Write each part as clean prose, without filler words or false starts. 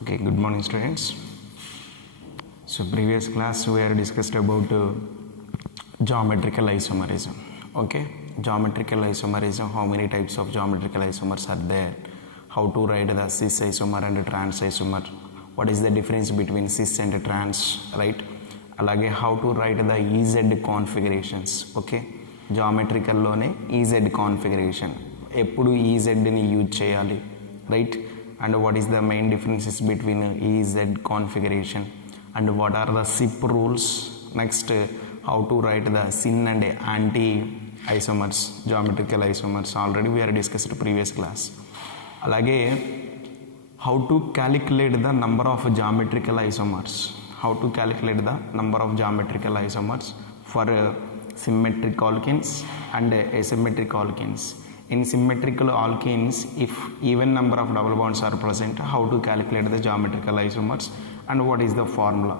Okay, good morning students. So previous class we are discussed about geometrical isomerism. Okay, geometrical isomerism, how many types of geometrical isomers are there, how to write the cis isomer and trans isomer, what is the difference between cis and trans, right? అలాగే how to write the EZ configurations. Okay, geometrical లోనే EZ configuration ఎప్పుడు EZని use చేయాలి, right? And what is the main differences between EZ configuration and what are the SIP rules. Next, how to write the syn and anti isomers, geometrical isomers, already we are discussed previous class. Alage how to calculate the number of geometrical isomers, how to calculate the number of geometrical isomers for symmetric alkenes and asymmetric alkenes. In symmetrical alkenes, if even number of double bonds are present, how to calculate the geometrical isomers and what is the formula.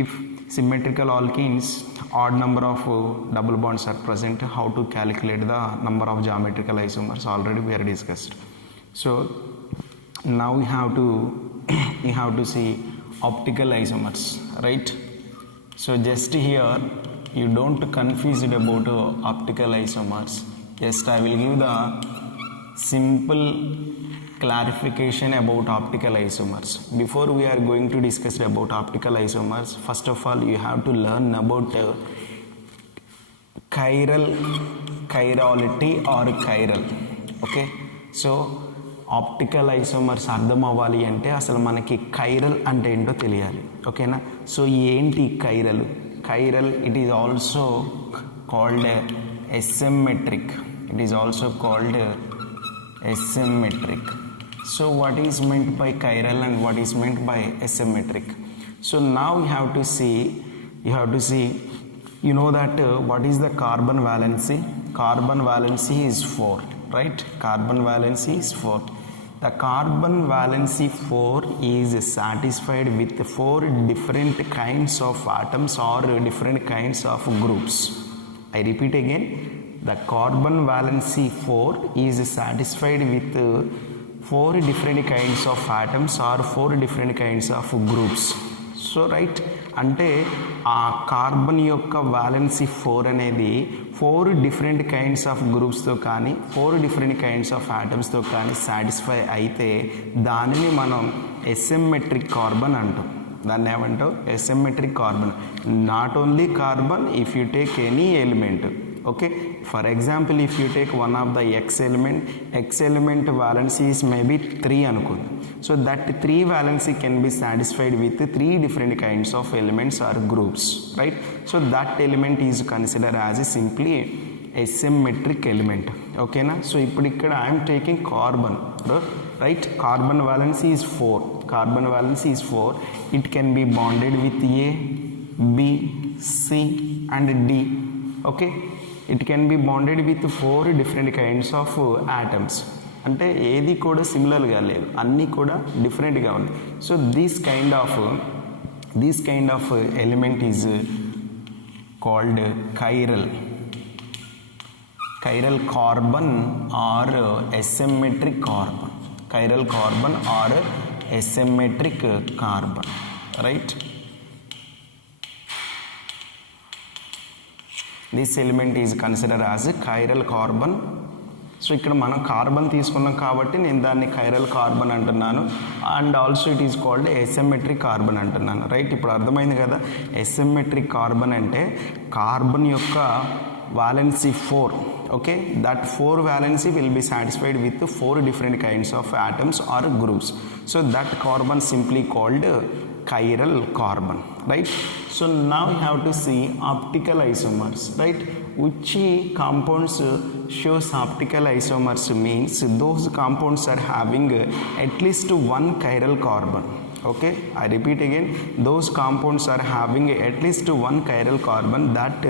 If symmetrical alkenes, odd number of double bonds are present, how to calculate the number of geometrical isomers, already we are discussed. So now we have to see optical isomers, right? So just here you don't confuse it about optical isomers. Just I will give the simple clarification about optical isomers. Before we are going to discuss about optical isomers, first of all you have to learn about chirality or chiral. Okay, so optical isomers అర్థం అవ్వాలి అంటే అసలు మనకి chiral అంటే ఏంటో తెలియాలి. ఓకేనా? So ఏంటి chiral? Chiral it is also called asymmetric. It is also called asymmetric. So what is meant by chiral and what is meant by asymmetric? So now you have to see you know that what is the carbon valency? Carbon valency is 4, right? Carbon valency is 4. The carbon valency 4 is satisfied with 4 different kinds of atoms or different kinds of groups. I repeat again, the carbon valency 4 is satisfied with 4 different kinds of atoms or 4 different kinds of groups. So right, అంటే ఆ carbon యొక్క valency 4 అనేది 4 different kinds of గ్రూప్స్తో కానీ 4 different kinds of ఆటమ్స్తో కానీ satisfy అయితే దానిని మనం ఎసిమెట్రిక్ కార్బన్ అంటాం. దాన్ని ఏమంటావు? Asymmetric carbon. Not only carbon, if you take any element. Okay, for example if you take one of the x element valency is maybe 3 అనుకుంది. So that 3 valency can be satisfied with 3 different kinds of elements or groups, right? So that element is consider as a simply asymmetric element. ఓకేనా? So ఇప్పుడు ఇక్కడ I'm taking carbon, right? Carbon valency is 4. Carbon valency is 4. It can be bonded with A, B, C and D. Okay, it can be bonded with 4 different kinds of atoms. అంటే ఏది కూడా సిమిలర్గా లేదు, అన్నీ కూడా డిఫరెంట్గా ఉంది. So this kind of element is called chiral carbon or asymmetric carbon. Chiral carbon or asymmetric carbon, right? This element is considered as a chiral carbon. So ఇక్కడ మనం కార్బన్ తీసుకున్నాం కాబట్టి నేను దాన్ని chiral carbon అంటున్నాను, and also it is called asymmetric carbon అంటున్నాను, right? ఇప్పుడు అర్థమైంది కదా, asymmetric carbon అంటే కార్బన్ యొక్క valency 4. Okay, that 4 valency will be satisfied with 4 different kinds of atoms or groups. So that carbon simply called chiral carbon, right? So now you have to see optical isomers, right? Which compounds shows optical isomers means those compounds are having at least 1 chiral carbon. Okay, I repeat again, those compounds are having at least 1 chiral carbon. That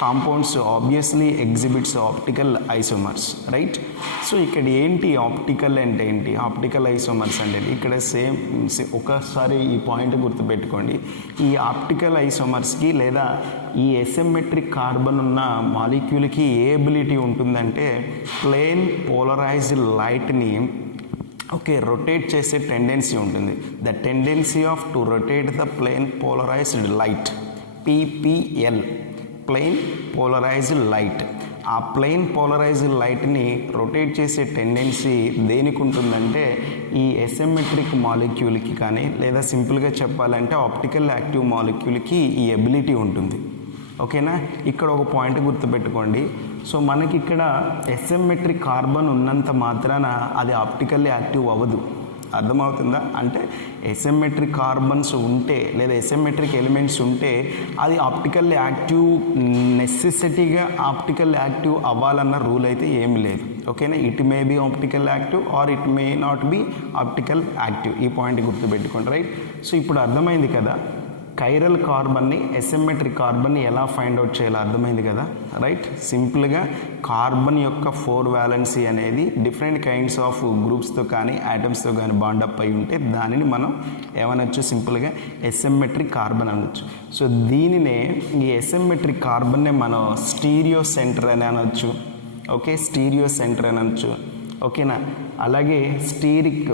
compounds obviously exhibits optical isomers, right? So ఇక్కడ ఏంటి optical అంటే ఏంటి, optical isomers అంటే ఇక్కడ same ఒకసారి ఈ point గుర్తుపెట్టుకోండి. ఈ ఆప్టికల్ ఐసోమర్స్కి లేదా ఈ ఎసిమెట్రిక్ కార్బన్ ఉన్న మాలిక్యూల్కి ఏ ఎబిలిటీ ఉంటుందంటే ప్లేన్ పోలరైజ్డ్ లైట్ని ఓకే, రొటేట్ చేసే టెండెన్సీ ఉంటుంది. The tendency of to rotate the plane polarised light, PPL, plane polarised light. ఆ ప్లేన్ పోలరైజ్డ్ లైట్ని రొటేట్ చేసే టెండెన్సీ దేనికి ఉంటుందంటే ఈ ఎసిమెట్రిక్ మాలిక్యూల్కి కానీ లేదా సింపుల్గా చెప్పాలంటే ఆప్టికల్ యాక్టివ్ మాలిక్యూల్కి ఈ ఎబిలిటీ ఉంటుంది. ఓకేనా, ఇక్కడ ఒక పాయింట్ గుర్తుపెట్టుకోండి. సో మనకి ఇక్కడ ఎసిమెట్రిక్ కార్బన్ ఉన్నంత మాత్రాన అది ఆప్టికల్లీ యాక్టివ్ అవ్వదు. అర్థమవుతుందా? అంటే ఎసిమెట్రిక్ కార్బన్స్ ఉంటే లేదా ఎసిమెట్రిక్ ఎలిమెంట్స్ ఉంటే అది ఆప్టికల్ యాక్టివ్ నెసెసిటీగా ఆప్టికల్ యాక్టివ్ అవ్వాలన్న రూల్ అయితే ఏమి లేదు. ఓకేనా, it may be optical active or it may not be optical active. ఈ పాయింట్ గుర్తుపెట్టుకోండి, రైట్? సో ఇప్పుడు అర్థమైంది కదా కైరల్ కార్బన్ని ఎసిమెట్రిక్ కార్బన్ని ఎలా ఫైండ్ అవుట్ చేయాలో అర్థమైంది కదా, రైట్? సింపుల్గా కార్బన్ యొక్క 4 వ్యాలెన్సీ అనేది డిఫరెంట్ కైండ్స్ ఆఫ్ గ్రూప్స్తో కానీ యాటమ్స్తో కానీ బాండప్ అయి ఉంటే దానిని మనం ఏమనొచ్చు, సింపుల్గా ఎసిమెట్రిక్ కార్బన్ అనొచ్చు. సో దీనినే ఈ ఎసిమెట్రిక్ కార్బన్నే మనం స్టీరియో సెంటర్ అని అనొచ్చు. ఓకే, స్టీరియో సెంటర్ అని అనొచ్చు. ఓకేనా, అలాగే స్టీరిక్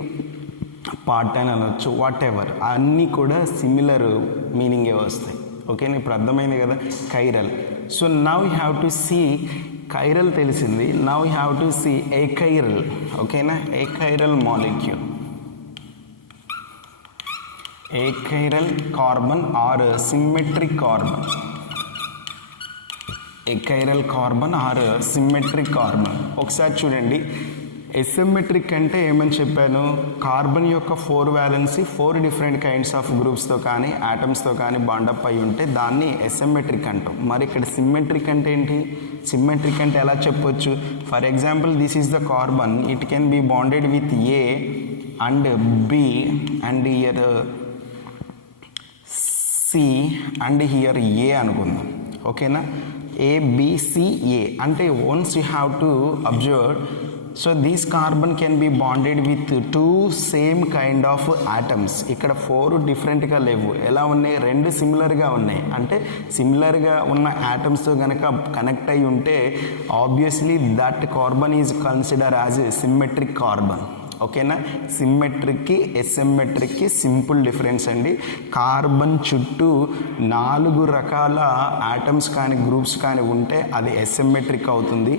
పార్ట్ అని అనొచ్చు. వాట్ ఎవర్, అన్నీ కూడా సిమిలర్ మీనింగే వస్తాయి. ఓకేనా, ఇప్పుడు అర్థమైంది కదా chiral. So now you have to see chiral తెలిసింది. Now you have to see achiral. ఓకేనా, achiral molecule, achiral carbon or symmetric carbon, achiral carbon or symmetric carbon. ఒకసారి చూడండి, ఎసిమెట్రిక్ అంటే ఏమని చెప్పాను, కార్బన్ యొక్క 4 వ్యాలెన్సీ 4 డిఫరెంట్ కైండ్స్ ఆఫ్ గ్రూప్స్తో కానీ యాటమ్స్తో కానీ బాండప్ అయి ఉంటే దాన్ని ఎసిమెట్రిక్ అంటాం. మరి ఇక్కడ సిమెట్రిక్ అంటే ఏంటి? సిమెట్రిక్ అంటే ఎలా చెప్పొచ్చు? For example, this is the carbon, it can be bonded with A and B and here C and here A అనుకుందాం. ఓకేనా, ABCA అంటే once you have to observe. So this carbon can be bonded with 2 same kind of atoms. ఇక్కడ 4 డిఫరెంట్గా లేవు. ఎలా ఉన్నాయి? 2 సిమిలర్గా ఉన్నాయి. అంటే సిమిలర్గా ఉన్న ఆటమ్స్తో కనుక కనెక్ట్ అయి ఉంటే obviously that carbon is consider as a symmetric carbon. ఓకేనా, సిమెట్రిక్కి ఎసిమెట్రిక్కి సింపుల్ డిఫరెన్స్ అండి. కార్బన్ చుట్టూ 4 రకాల ఆటమ్స్ కానీ గ్రూప్స్ కానీ ఉంటే అది ఎసిమెట్రిక్ అవుతుంది.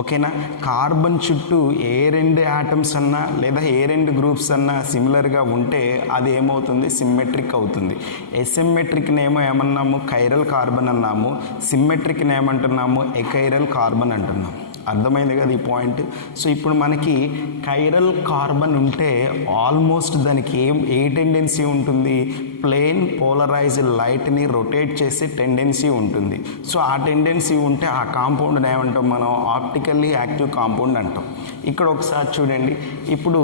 ఓకేనా, కార్బన్ చుట్టూ ఏ 2 ఆటమ్స్ అన్నా లేదా ఏ 2 గ్రూప్స్ అన్నా సిమిలర్గా ఉంటే అది ఏమవుతుంది? సిమెట్రిక్ అవుతుంది. ఎసిమెట్రిక్ని ఏమన్నాము? కైరల్ కార్బన్ అన్నాము. సిమెట్రిక్ని ఏమంటున్నాము? ఎకైరల్ కార్బన్ అంటున్నాము. అర్థమైంది కదా ఈ పాయింట్? సో ఇప్పుడు మనకి కైరల్ కార్బన్ ఉంటే ఆల్మోస్ట్ దానికి ఏ టెండెన్సీ ఉంటుంది? ప్లేన్ పోలరైజ్డ్ లైట్ని రొటేట్ చేసే టెండెన్సీ ఉంటుంది. సో ఆ టెండెన్సీ ఉంటే ఆ కాంపౌండ్ని ఏమంటాం మనం? ఆప్టికల్లీ యాక్టివ్ కాంపౌండ్ అంటాం. ఇక్కడ ఒకసారి చూడండి, ఇప్పుడు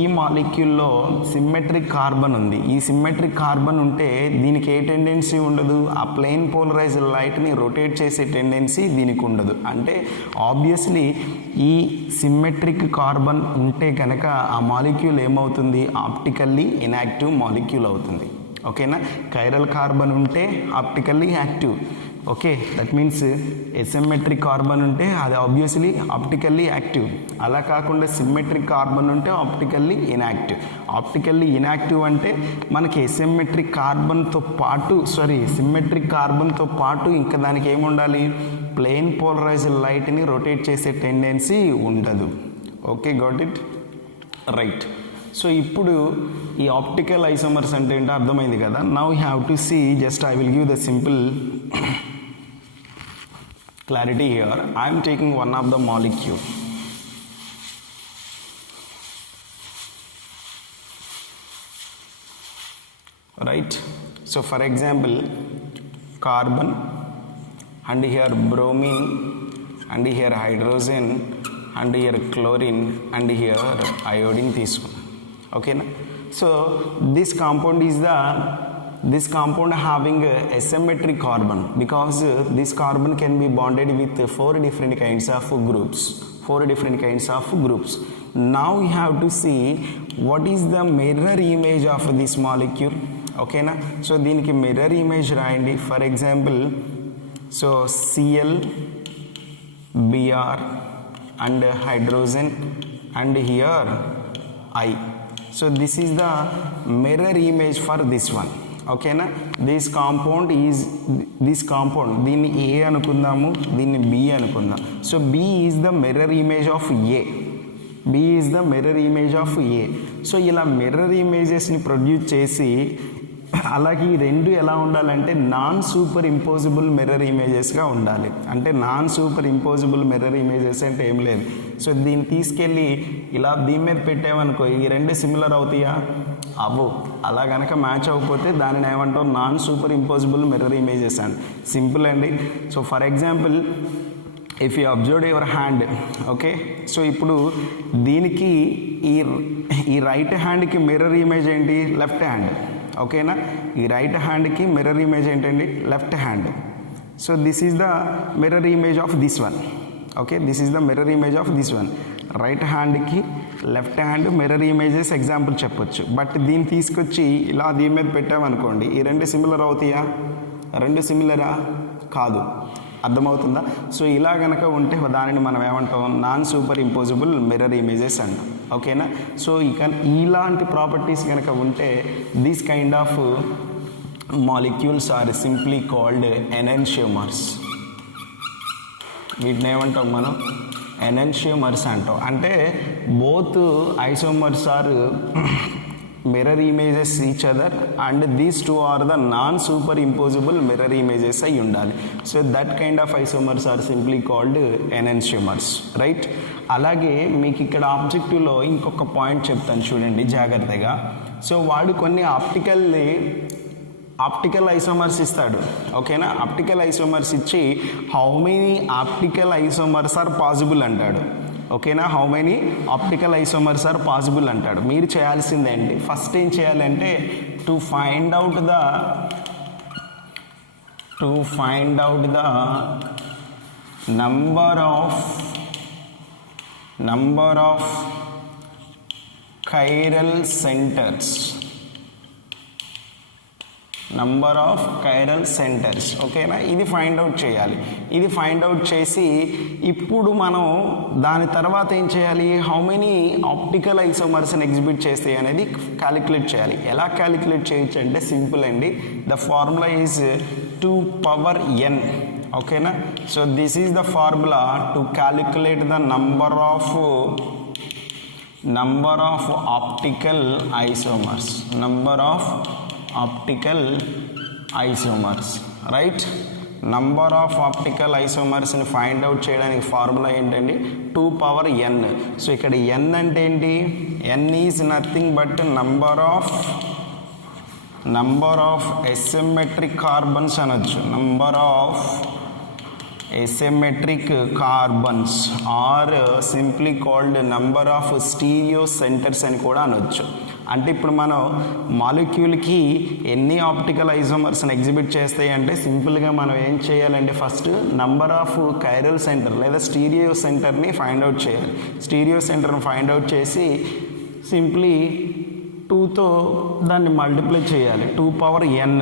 ఈ మాలిక్యూల్లో సిమెట్రిక్ కార్బన్ ఉంది. ఈ సిమెట్రిక్ కార్బన్ ఉంటే దీనికి ఏ టెండెన్సీ ఉండదు? ఆ ప్లేన్ పోలరైజ్డ్ లైట్ని రొటేట్ చేసే టెండెన్సీ దీనికి ఉండదు. అంటే ఆబ్వియస్లీ ఈ సిమెట్రిక్ కార్బన్ ఉంటే కనుక ఆ మాలిక్యూల్ ఏమవుతుంది? ఆప్టికల్లీ ఇన్యాక్టివ్ మాలిక్యూల్ అవుతుంది. ఓకేనా, కైరల్ కార్బన్ ఉంటే optically active. Okay, that means asymmetric carbon ఉంటే అది ఆబ్వియస్లీ ఆప్టికల్లీ యాక్టివ్. అలా కాకుండా సిమెట్రిక్ కార్బన్ ఉంటే ఆప్టికల్లీ ఇన్యాక్టివ్. ఆప్టికల్లీ ఇన్యాక్టివ్ అంటే మనకి ఎసిమెట్రిక్ కార్బన్తో పాటు సిమెట్రిక్ కార్బన్తో పాటు ఇంకా దానికి ఏముండాలి? ప్లేన్ పోలరైజ్డ్ లైట్ని రొటేట్ చేసే టెండెన్సీ ఉండదు. Okay, got it, right. So ఇప్పుడు ఈ ఆప్టికల్ ఐసోమర్స్ అంటే ఏంటో అర్థమైంది కదా. Now you have to see, just I will give the simple clarity here. I am taking one of the molecule. Right? So for example, carbon and here bromine and here hydrogen and here chlorine and here iodine తీసుకున్నాం. Okay na? So this compound is this compound having a asymmetric carbon because this carbon can be bonded with 4 different kinds of groups. Now you have to see what is the mirror image of this molecule. Okay na? So దీనికి mirror image రాయండి. For example, so Cl, Br and hydrogen and here I. So this is the mirror image for this one. ఓకేనా, this compound దీన్ని A అనుకుందాము, దీన్ని B అనుకుందాం. So B is the mirror image of A. B is the mirror image of A. So ఇలా mirror ఇమేజెస్ని produce చేసి, అలాగే ఈ రెండు ఎలా ఉండాలంటే నాన్ సూపర్ ఇంపోజిబుల్ మిర్రర్ ఇమేజెస్గా ఉండాలి. అంటే non super impossible mirror images అంటే ఏం లేదు. సో దీన్ని తీసుకెళ్ళి ఇలా దీని మీద పెట్టామనుకో, ఈ రెండు సిమిలర్ అవుతాయా? అవ్వు. అలా కనుక మ్యాచ్ అవ్వకపోతే దానిని ఏమంటాం? Non super impossible mirror images అండి. సింపుల్ అండి. So for example, if you observe your hand, okay, so ఇప్పుడు దీనికి ఈ రైట్ హ్యాండ్కి మిర్రర్ ఇమేజ్ ఏంటి? Left hand. ఓకేనా, ఈ రైట్ హ్యాండ్కి మిర్రర్ ఇమేజ్ ఏంటండి? Left hand. So this is the mirror image of this one. Okay, this is the mirror image of this one. Right హ్యాండ్కి left hand mirror images example చెప్పొచ్చు. But దీన్ని తీసుకొచ్చి ఇలా దీని మీద పెట్టామనుకోండి, ఈ రెండు సిమిలర్ అవుతాయా? రెండు సిమిలరా? కాదు. అర్థమవుతుందా? సో ఇలా కనుక ఉంటే దానిని మనం ఏమంటాం? Non super impossible mirror images అంటాం. ఓకేనా, సో ఇలాంటి ప్రాపర్టీస్ కనుక ఉంటే these kind of molecules are simply called enantiomers. వీటిని ఏమంటాం మనం? ఎనెన్షియోమర్స్ అంటాం. అంటే both isomers are mirror images each other and these two are the non superimposable mirror images అయి ఉండాలి. So that kind of isomers are simply called enantiomers, right? అలాగే మీకు ఇక్కడ ఆబ్జెక్టివ్లో ఇంకొక పాయింట్ చెప్తాను చూడండి జాగ్రత్తగా. సో వాడు కొన్ని ఆప్టికల్ ఐసోమర్స్ ఇస్తాడు. ఓకేనా, ఆప్టికల్ ఐసోమర్స్ ఇచ్చి how many optical isomers are possible అంటాడు. ఓకేనా, how many optical isomers are possible అంటాడు. మీరు చేయాల్సిందేంటి? ఫస్ట్ ఏం చేయాలంటే to find out the number of chiral centers. Number of chiral centers. Okay, ఇది ఫైండ్ అవుట్ చేయాలి. ఇది ఫైండ్ అవుట్ చేసి ఇప్పుడు మనం దాని తర్వాత ఏం చేయాలి? హౌ మెనీ ఆప్టికల్ ఐసోమర్స్ని ఎగ్జిబిట్ చేస్తాయి అనేది క్యాలిక్యులేట్ చేయాలి. ఎలా క్యాలిక్యులేట్ చేయొచ్చు అంటే సింపుల్ అండి. The formula is 2n. ఓకేనా, so this is the formula to calculate the number of optical isomers. Right? Number of optical ఐసోమర్స్ని ఫైండ్ అవుట్ చేయడానికి ఫార్ములా ఏంటండి? 2n. సో ఇక్కడ n అంటే ఏంటి? n is nothing but number of asymmetric carbons అనొచ్చు. నంబర్ of asymmetric carbons or simply called number of stereo centers అని కూడా అనొచ్చు. అంటే ఇప్పుడు మనం మాలిక్యూల్కి ఎన్ని ఆప్టికల్ ఐసోమర్స్ని ఎగ్జిబిట్ చేస్తాయి అంటే సింపుల్గా మనం ఏం చేయాలంటే first number of chiral centre లేదా స్టీరియో సెంటర్ని ఫైండ్ అవుట్ చేయాలి. స్టీరియో సెంటర్ని ఫైండ్ అవుట్ చేసి సింప్లీ 2తో దాన్ని మల్టిప్లై చేయాలి. 2n.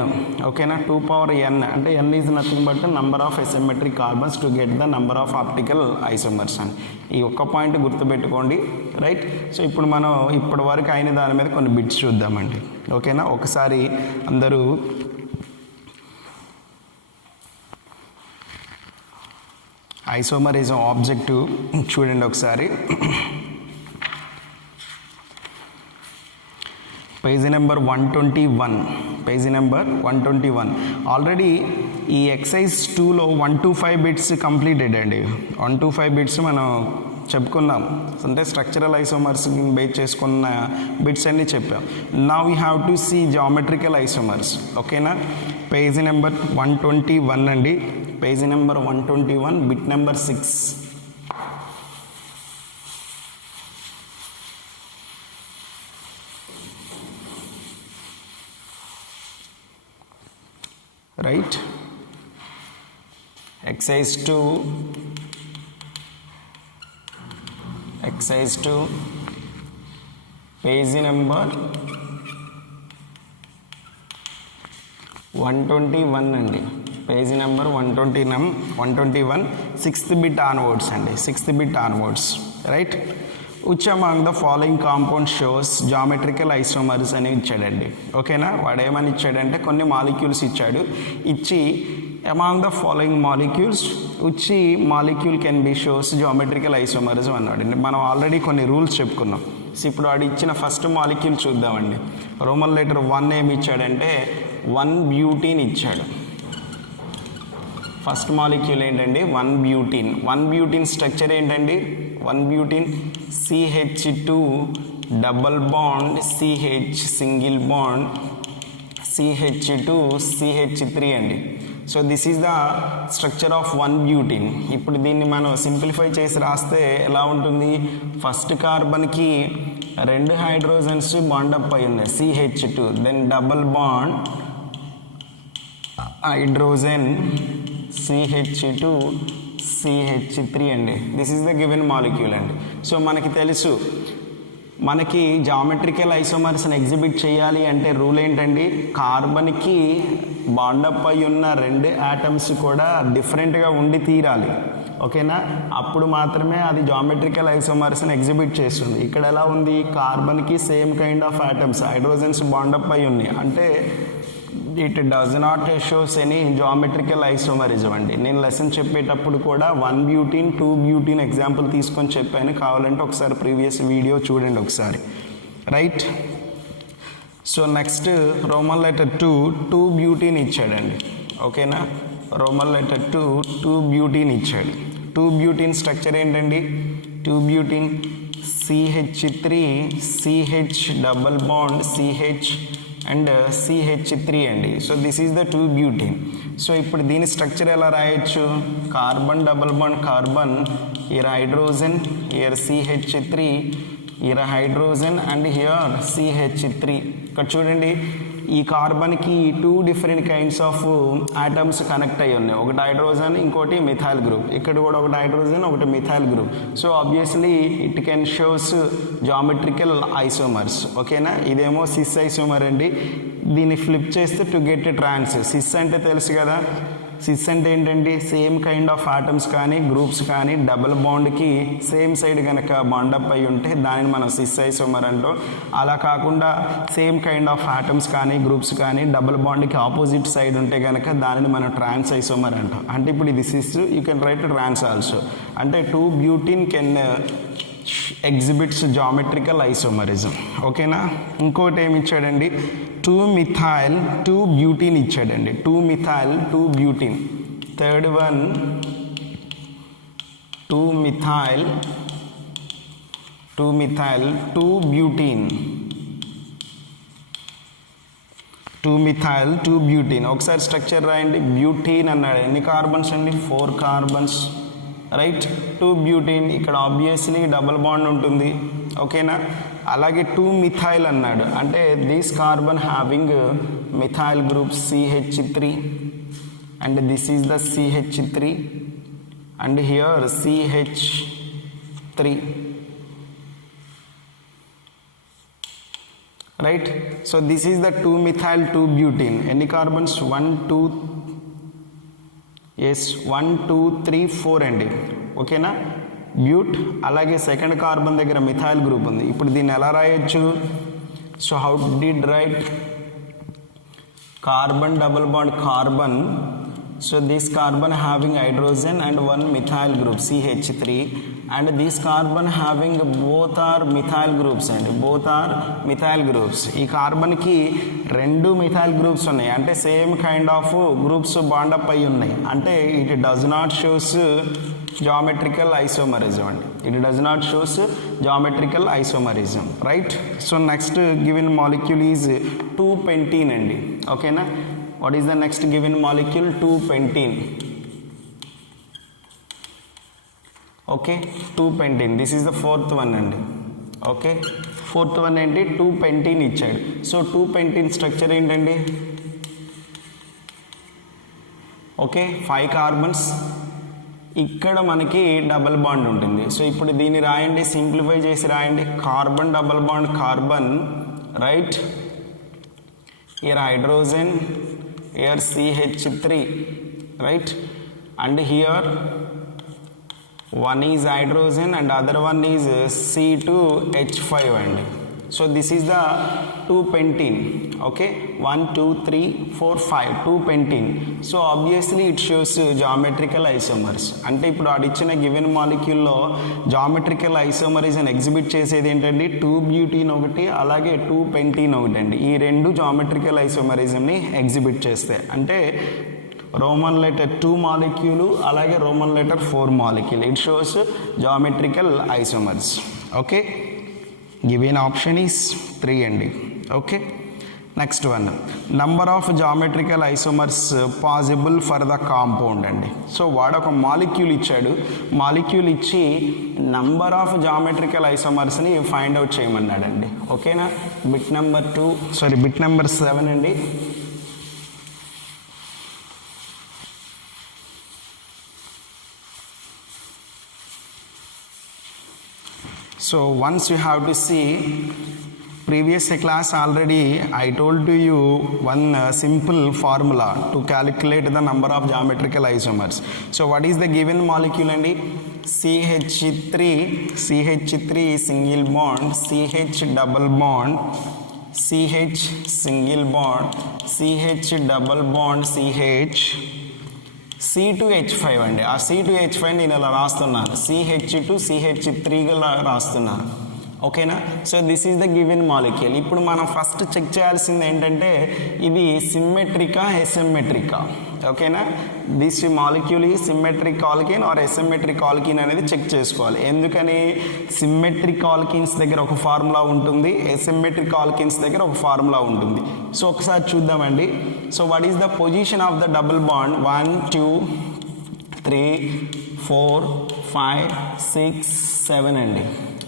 ఓకేనా, 2n అంటే n is nothing but number of asymmetric carbons to get the number of optical isomers అని. ఈ ఒక్క పాయింట్ గుర్తుపెట్టుకోండి, రైట్? సో ఇప్పుడు మనం ఇప్పటి వరకు అయిన దాని మీద కొన్ని బిట్స్ చూద్దామండి. ఓకేనా, ఒకసారి అందరూ ఐసోమర్ ఈజ్ ఆబ్జెక్టివ్ చూడండి ఒకసారి. Page number 121. ఆల్రెడీ ఈ ఎక్సైజ్ 2లో 1 to 5 బిట్స్ కంప్లీటెడ్ అండి. 1 to 5 బిట్స్ మనం చెప్పుకున్నాం. అంటే స్ట్రక్చరల్ ఐసోమర్స్ బేస్ చేసుకున్న బిట్స్ అన్నీ చెప్పాం. Now we have to see geometrical isomers. Okay, page number 121 అండి. Page number 121, bit number 6. Right, exercise 2 page number 121 అండి. Page number 121, 6th bit onwards అండి. 6th bit onwards, right? which among the following compound shows geometrical isomers అని ఇచ్చాడండి. ఓకేనా, వాడు ఏమని ఇచ్చాడంటే కొన్ని మాలిక్యూల్స్ ఇచ్చాడు, ఇచ్చి among the following molecules which molecule can be shows geometrical isomers అన్నాడు. మనం ఆల్రెడీ కొన్ని రూల్స్ చెప్పుకున్నాం. సో ఇప్పుడు వాడు ఇచ్చిన ఫస్ట్ మాలిక్యూల్ చూద్దామండి. రోమన్ లెటర్ 1 ఏమి ఇచ్చాడంటే 1 బ్యూటీన్ ఇచ్చాడు. ఫస్ట్ మాలిక్యూల్ ఏంటండి 1 బ్యూటీన్. 1 బ్యూటీన్ స్ట్రక్చర్ ఏంటండి 1 butene CH2 double bond CH single bond CH2 CH3 అండి. So this is the structure of 1 butene. ఇప్పుడు దీన్ని మనం సింప్లిఫై చేసి రాస్తే ఎలా ఉంటుంది, ఫస్ట్ కార్బన్కి 2 హైడ్రోజన్స్ బాండ్ అప్ అయి ఉన్నాయి CH2, then double bond hydrogen CH2 CH3 అండి. This is the given molecule అండి. సో మనకి తెలుసు, మనకి జామెట్రికల్ ఐసోమర్స్ని ఎగ్జిబిట్ చేయాలి అంటే రూల్ ఏంటండి, కార్బన్కి బాండప్ అయి ఉన్న 2 ఆటమ్స్ కూడా డిఫరెంట్గా ఉండి తీరాలి. ఓకేనా, అప్పుడు మాత్రమే అది జామెట్రికల్ ఐసోమర్స్ని ఎగ్జిబిట్ చేస్తుంది. ఇక్కడ ఎలా ఉంది, కార్బన్కి same kind of atoms hydrogens bond up అయి ఉన్నాయి, అంటే it does not shows any geometrical isomerism అండి. నేను లెసన్ చెప్పేటప్పుడు కూడా 1 బ్యూటీన్ 2 బ్యూటీన్ ఎగ్జాంపుల్ తీసుకొని చెప్పాను, కావాలంటే ఒకసారి ప్రీవియస్ వీడియో చూడండి ఒకసారి, right. So next Roman letter 2 butene ఇచ్చాడండి. ఓకేనా, రోమన్ లెటర్ 2 బ్యూటీన్ ఇచ్చాడు. 2 బ్యూటీన్ స్ట్రక్చర్ ఏంటండి, 2 butene CH3 CH double bond CH and CH3 అండి. So this is the 2 butene. So ఇప్పుడు దీని స్ట్రక్చర్ ఎలా రాయొచ్చు, carbon double bond carbon, year hydrogen, year CH3, year hydrogen and here CH3. ఇక్కడ చూడండి, ఈ కార్బన్కి 2 different kinds of atoms connect అయ్యి ఉన్నాయి, ఒకటి హైడ్రోజన్ ఇంకోటి మిథైల్ గ్రూప్. ఇక్కడ కూడా ఒకటి హైడ్రోజన్ ఒకటి methyl group. So obviously it can shows geometrical isomers. ఓకేనా, ఇదేమో సిస్ ఐసోమర్ అండి. దీన్ని ఫ్లిప్ చేస్తే టు గెట్ ట్రాన్స్. సిస్ అంటే తెలుసు కదా, సిస్ అంటే ఏంటండి, సేమ్ కైండ్ ఆఫ్ ఆటమ్స్ కానీ గ్రూప్స్ కానీ డబుల్ బాండ్కి సేమ్ సైడ్ కనుక బాండప్ అయి ఉంటే దానిని మనం సిస్ ఐసోమర్ అంటాం. అలా కాకుండా సేమ్ కైండ్ ఆఫ్ ఆటమ్స్ కానీ గ్రూప్స్ కానీ డబుల్ బాండ్కి ఆపోజిట్ సైడ్ ఉంటే కనుక దానిని మనం ట్రాన్స్ ఐసోమర్ అంటాం. అంటే ఇప్పుడు ఇది cis, you can write trans also. అంటే 2 butene can exhibits geometrical isomerism. Okay, ఇంకోటి ఏమి ఇచ్చాడండి, 2 మిథైల్ 2 బ్యూటీన్ ఇచ్చాడండి. 2 methyl 2 butene. Third one 2 methyl 2 butene. 2 methyl 2 butene. ఒకసారి స్ట్రక్చర్ రాయండి. బ్యూటీన్ అన్నాడు, ఎన్ని కార్బన్స్ అండి, 4 కార్బన్స్, రైట్. 2 బ్యూటీన్, ఇక్కడ ఆబ్వియస్లీ డబుల్ బాండ్ ఉంటుంది. ఓకేనా, అలాగే 2 మిథైల్ అన్నాడు, అంటే this carbon having methyl group CH3 and this is the CH3 and here CH3, right. So this is the 2 methyl 2 butene. ఎన్ని కార్బన్స్, 1 2 3 4 అండి. ఓకేనా, బ్యూట్. అలాగే సెకండ్ కార్బన్ దగ్గర మిథైల్ గ్రూప్ ఉంది. ఇప్పుడు దీన్ని ఎలా రాయొచ్చు, so how did write, carbon double bond carbon. So this carbon having hydrogen and 1 methyl group CH3 and this carbon having both are methyl groups అండి, బోత్ ఆర్ మిథైల్ గ్రూప్స్. ఈ కార్బన్కి 2 methyl groups ఉన్నాయి, అంటే same kind of groups bond up అయి ఉన్నాయి, అంటే it does not shows geometrical isomerism అండి. It does not shows geometrical isomerism, right. So next given molecule is 2 pentene అండి. ఓకేనా, what is the next given molecule, 2 pentene. Okay, 2 pentene. This is the 4th one అండి. Okay, 4th one ఏంటి, 2 pentene ఇచ్చాడు. So 2 pentene structure ఏంటండి, okay 5 carbons, ఇక్కడ మనకి double bond ఉంటుంది. So ఇప్పుడు దీన్ని రాయండి, సింప్లిఫై చేసి రాయండి. Carbon double bond carbon, right, here hydrogen, here CH3, right, and here one is hydrogen and other one is C2H5 అండి. So this is the 2-pentene. Okay, 1 2 3 4 5 2-pentene. So obviously it shows geometrical isomers. అంటే ఇప్పుడు అడిచిన given మాలిక్యూల్లో geometrical isomerism exhibit చేసేది ఏంటండి 2-బ్యూటీన్ ఒకటి అలాగే 2-pentene ఒకటి అండి. ఈ రెండు జామెట్రికల్ ఐసోమరిజంని ఎగ్జిబిట్ చేస్తాయి. అంటే రోమన్ లెటర్ 2 మాలిక్యూలు అలాగే Roman letter 4 molecule. It shows geometrical isomers. Okay, given option is 3 అండి. Okay, next one number of geometrical isomers possible for the compound అండి. సో వాడు ఒక మాలిక్యూల్ ఇచ్చాడు, మాలిక్యూల్ ఇచ్చి నంబర్ ఆఫ్ జామెట్రికల్ ఐసోమర్స్ని ఫైండ్ అవుట్ చేయమన్నాడండి. ఓకేనా, బిట్ నెంబర్ 7 అండి. So once you have to see previous class already I told to you one simple formula to calculate the number of geometrical isomers. So what is the given molecule and CH3 single bond, CH double bond, CH single bond, CH double bond, CH C2H5 అండి. ఆ C2H5 నేను ఇలా రాస్తున్నాను, CH2 CH3గా రాస్తున్నాను. ఓకేనా, so this is the given molecule. ఇప్పుడు మనం first check చేయాల్సింది ఏంటంటే ఇది సిమ్మెట్రికా ఎసిమెట్రికా. ఓకేనా, దిస్ మాలిక్యూల్ ఈ symmetric alkene or asymmetric alkene అనేది చెక్ చేసుకోవాలి. ఎందుకని సిమ్మెట్రిక్ ఆల్కిన్స్ దగ్గర ఒక ఫార్ములా ఉంటుంది, ఎసిమెట్రిక్ ఆల్కిన్స్ దగ్గర ఒక ఫార్ములా ఉంటుంది. సో ఒకసారి చూద్దామండి. So what is the position of the double bond? 1 2 3 4 5 6 7 అండి.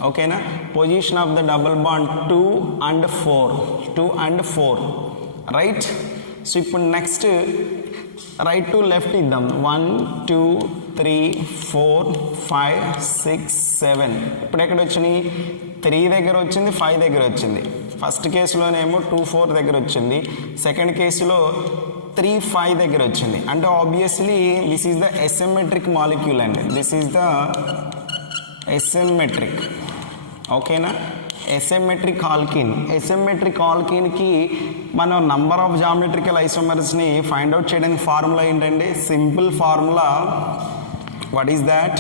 ఓకేనా, position of the double bond 2 and 4 right. So ఇప్పుడు నెక్స్ట్ రైట్ టు లెఫ్ట్ ఇద్దాం. 1 2 3 4 5 6 7. ఇప్పుడు ఎక్కడ వచ్చినాయి? 3 దగ్గర వచ్చింది, 5 దగ్గర వచ్చింది. ఫస్ట్ కేసులోనేమో 2 4 దగ్గర వచ్చింది, సెకండ్ కేసులో 3 5 దగ్గర వచ్చింది. అంటే obviously this is the asymmetric molecule అండి. This is the asymmetric. ఓకేనా, ఎసిమెట్రిక్ ఆల్కిన్కి మనం నంబర్ ఆఫ్ జామెట్రికల్ ఐసోమర్స్ని ఫైండ్ అవుట్ చేయడానికి ఫార్ములా ఏంటంటే simple formula. What is that?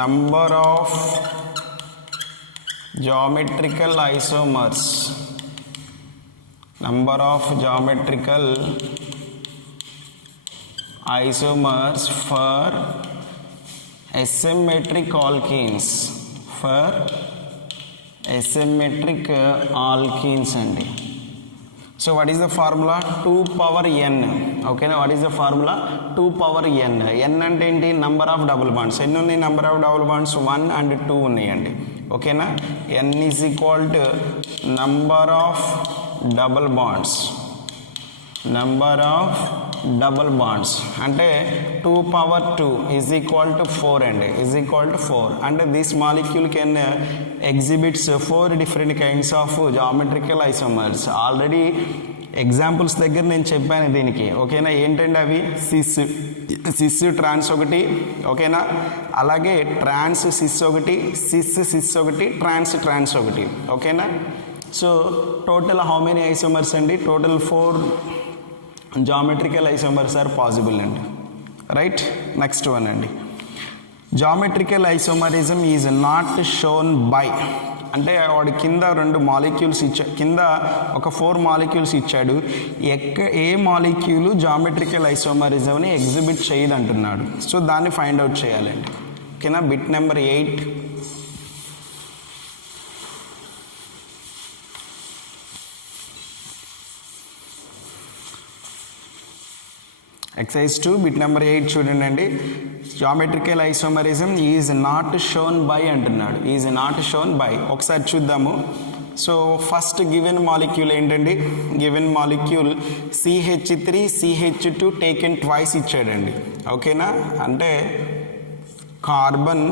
Number of geometrical isomers, number of geometrical isomers for asymmetric alkenes, for asymmetric alkenes అండి. So what is the formula? 2 power n. ఓకేనా, what is the formula? 2 power n. n అంటే ఏంటి? Number of double bonds. ఎన్ని ఉన్నాయి number of double bonds? 1 and 2 ఉన్నాయండి. ఓకేనా, n is equal to number of double bonds, number of double bonds అంటే 2 power 2 is equal to 4 అండి, is equal to 4. అంటే this molecule can exhibits 4 different kinds of geometrical isomers. Already examples దగ్గర నేను చెప్పాను దీనికి. ఓకేనా, ఏంటంటే అవి సిస్ ట్రాన్స్ ఒకటి, ఓకేనా, అలాగే ట్రాన్స్ సిస్ ఒకటి, సిస్ ఒకటి, ట్రాన్స్ ఒకటి. ఓకేనా, so total how many isomers అండి? Total 4 geometrical isomers are possible అండి. రైట్, నెక్స్ట్ వన్ అండి. Geometrical isomerism is not shown by. అంటే వాడు కింద 2 మాలిక్యూల్స్ కింద ఒక 4 మాలిక్యూల్స్ ఇచ్చాడు. ఏ మాలిక్యూలు జామెట్రికల్ ఐసోమరిజంని ఎగ్జిబిట్ చేయదు అంటున్నాడు. సో దాన్ని ఫైండ్ అవుట్ చేయాలండి. ఓకేనా, bit number 8. Exercise 2 bit number 8 చూడండి అండి. Geometrical isomerism is not shown by అంటున్నాడు. Is not shown by. ఒకసారి చూద్దాము. సో ఫస్ట్ గివెన్ మాలిక్యూల్ ఏంటండి? Given molecule CH3 CH2 taken twice ఇచ్చాడండి. ఓకేనా, అంటే carbon,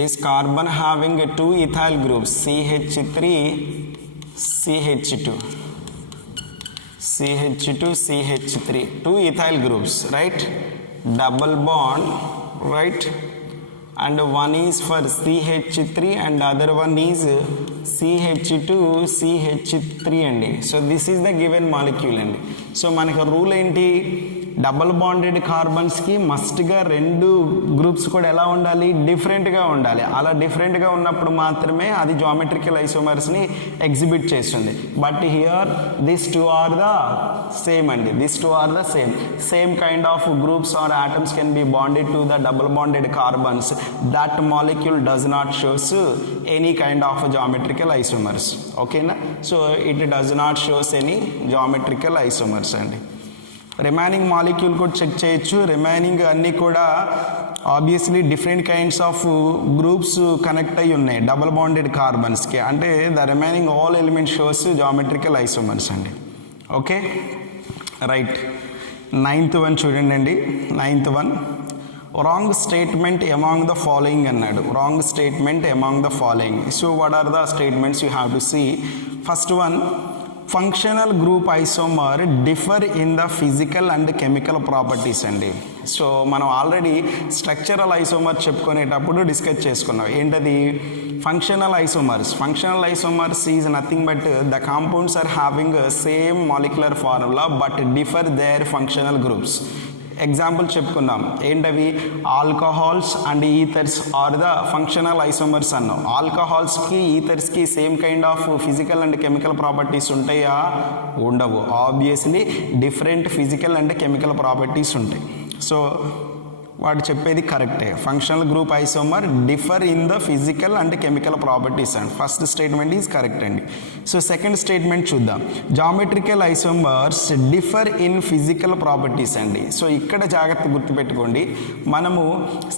this carbon having 2 ethyl groups CH3 CH2, CH2 CH3, two ethyl groups, right? Double bond, right? And one is for CH3 and other one is CH2 CH3 అండి. So this is the given molecule అండి. So మనకు rule ఏంటి, double bonded కార్బన్స్కి మస్ట్గా రెండు groups కూడా ఎలా ఉండాలి, డిఫరెంట్గా ఉండాలి. అలా డిఫరెంట్గా ఉన్నప్పుడు మాత్రమే అది జామెట్రికల్ ఐసోమర్స్ని ఎగ్జిబిట్ చేస్తుంది. But here this two are the same అండి, this two are the same kind of groups or atoms can be bonded to the double bonded carbons. That molecule does not shows any kind of geometrical isomers. ఓకేనా? So it does not shows any geometrical isomers అండి. Remaining molecule కూడా check చేయొచ్చు. Remaining అన్నీ కూడా obviously different kinds of groups connect అయ్యి ఉన్నాయి double bonded కార్బన్స్కి. అంటే the remaining all element shows geometrical isomers అండి. Okay, right. 9th వన్ చూడండి అండి. 9th one, wrong statement among the following అన్నాడు. Wrong statement among the following. So what are the statements you have to see. First one, functional group isomer differ in the physical and chemical properties అండి. సో మనం already structural isomer చెప్పుకునేటప్పుడు discuss చేసుకున్నాం. ఏంటది? Functional isomers is nothing but the compounds are having same molecular formula but differ their functional groups. Example చెప్పుకుందాం. ఏంటవి? Alcohols and ethers are the functional isomers అన్నాం. ఆల్కహాల్స్కి ఈథర్స్కి same kind of physical and chemical properties ఉంటాయా? ఉండవు. Obviously different physical and chemical properties ఉంటాయి. So వాడు చెప్పేది కరెక్టే. Functional group isomer differ in the physical and chemical properties and first statement is correct అండి. సో సెకండ్ స్టేట్మెంట్ చూద్దాం. Geometrical isomers differ in physical properties అండి. So ఇక్కడ జాగ్రత్త గుర్తుపెట్టుకోండి, మనము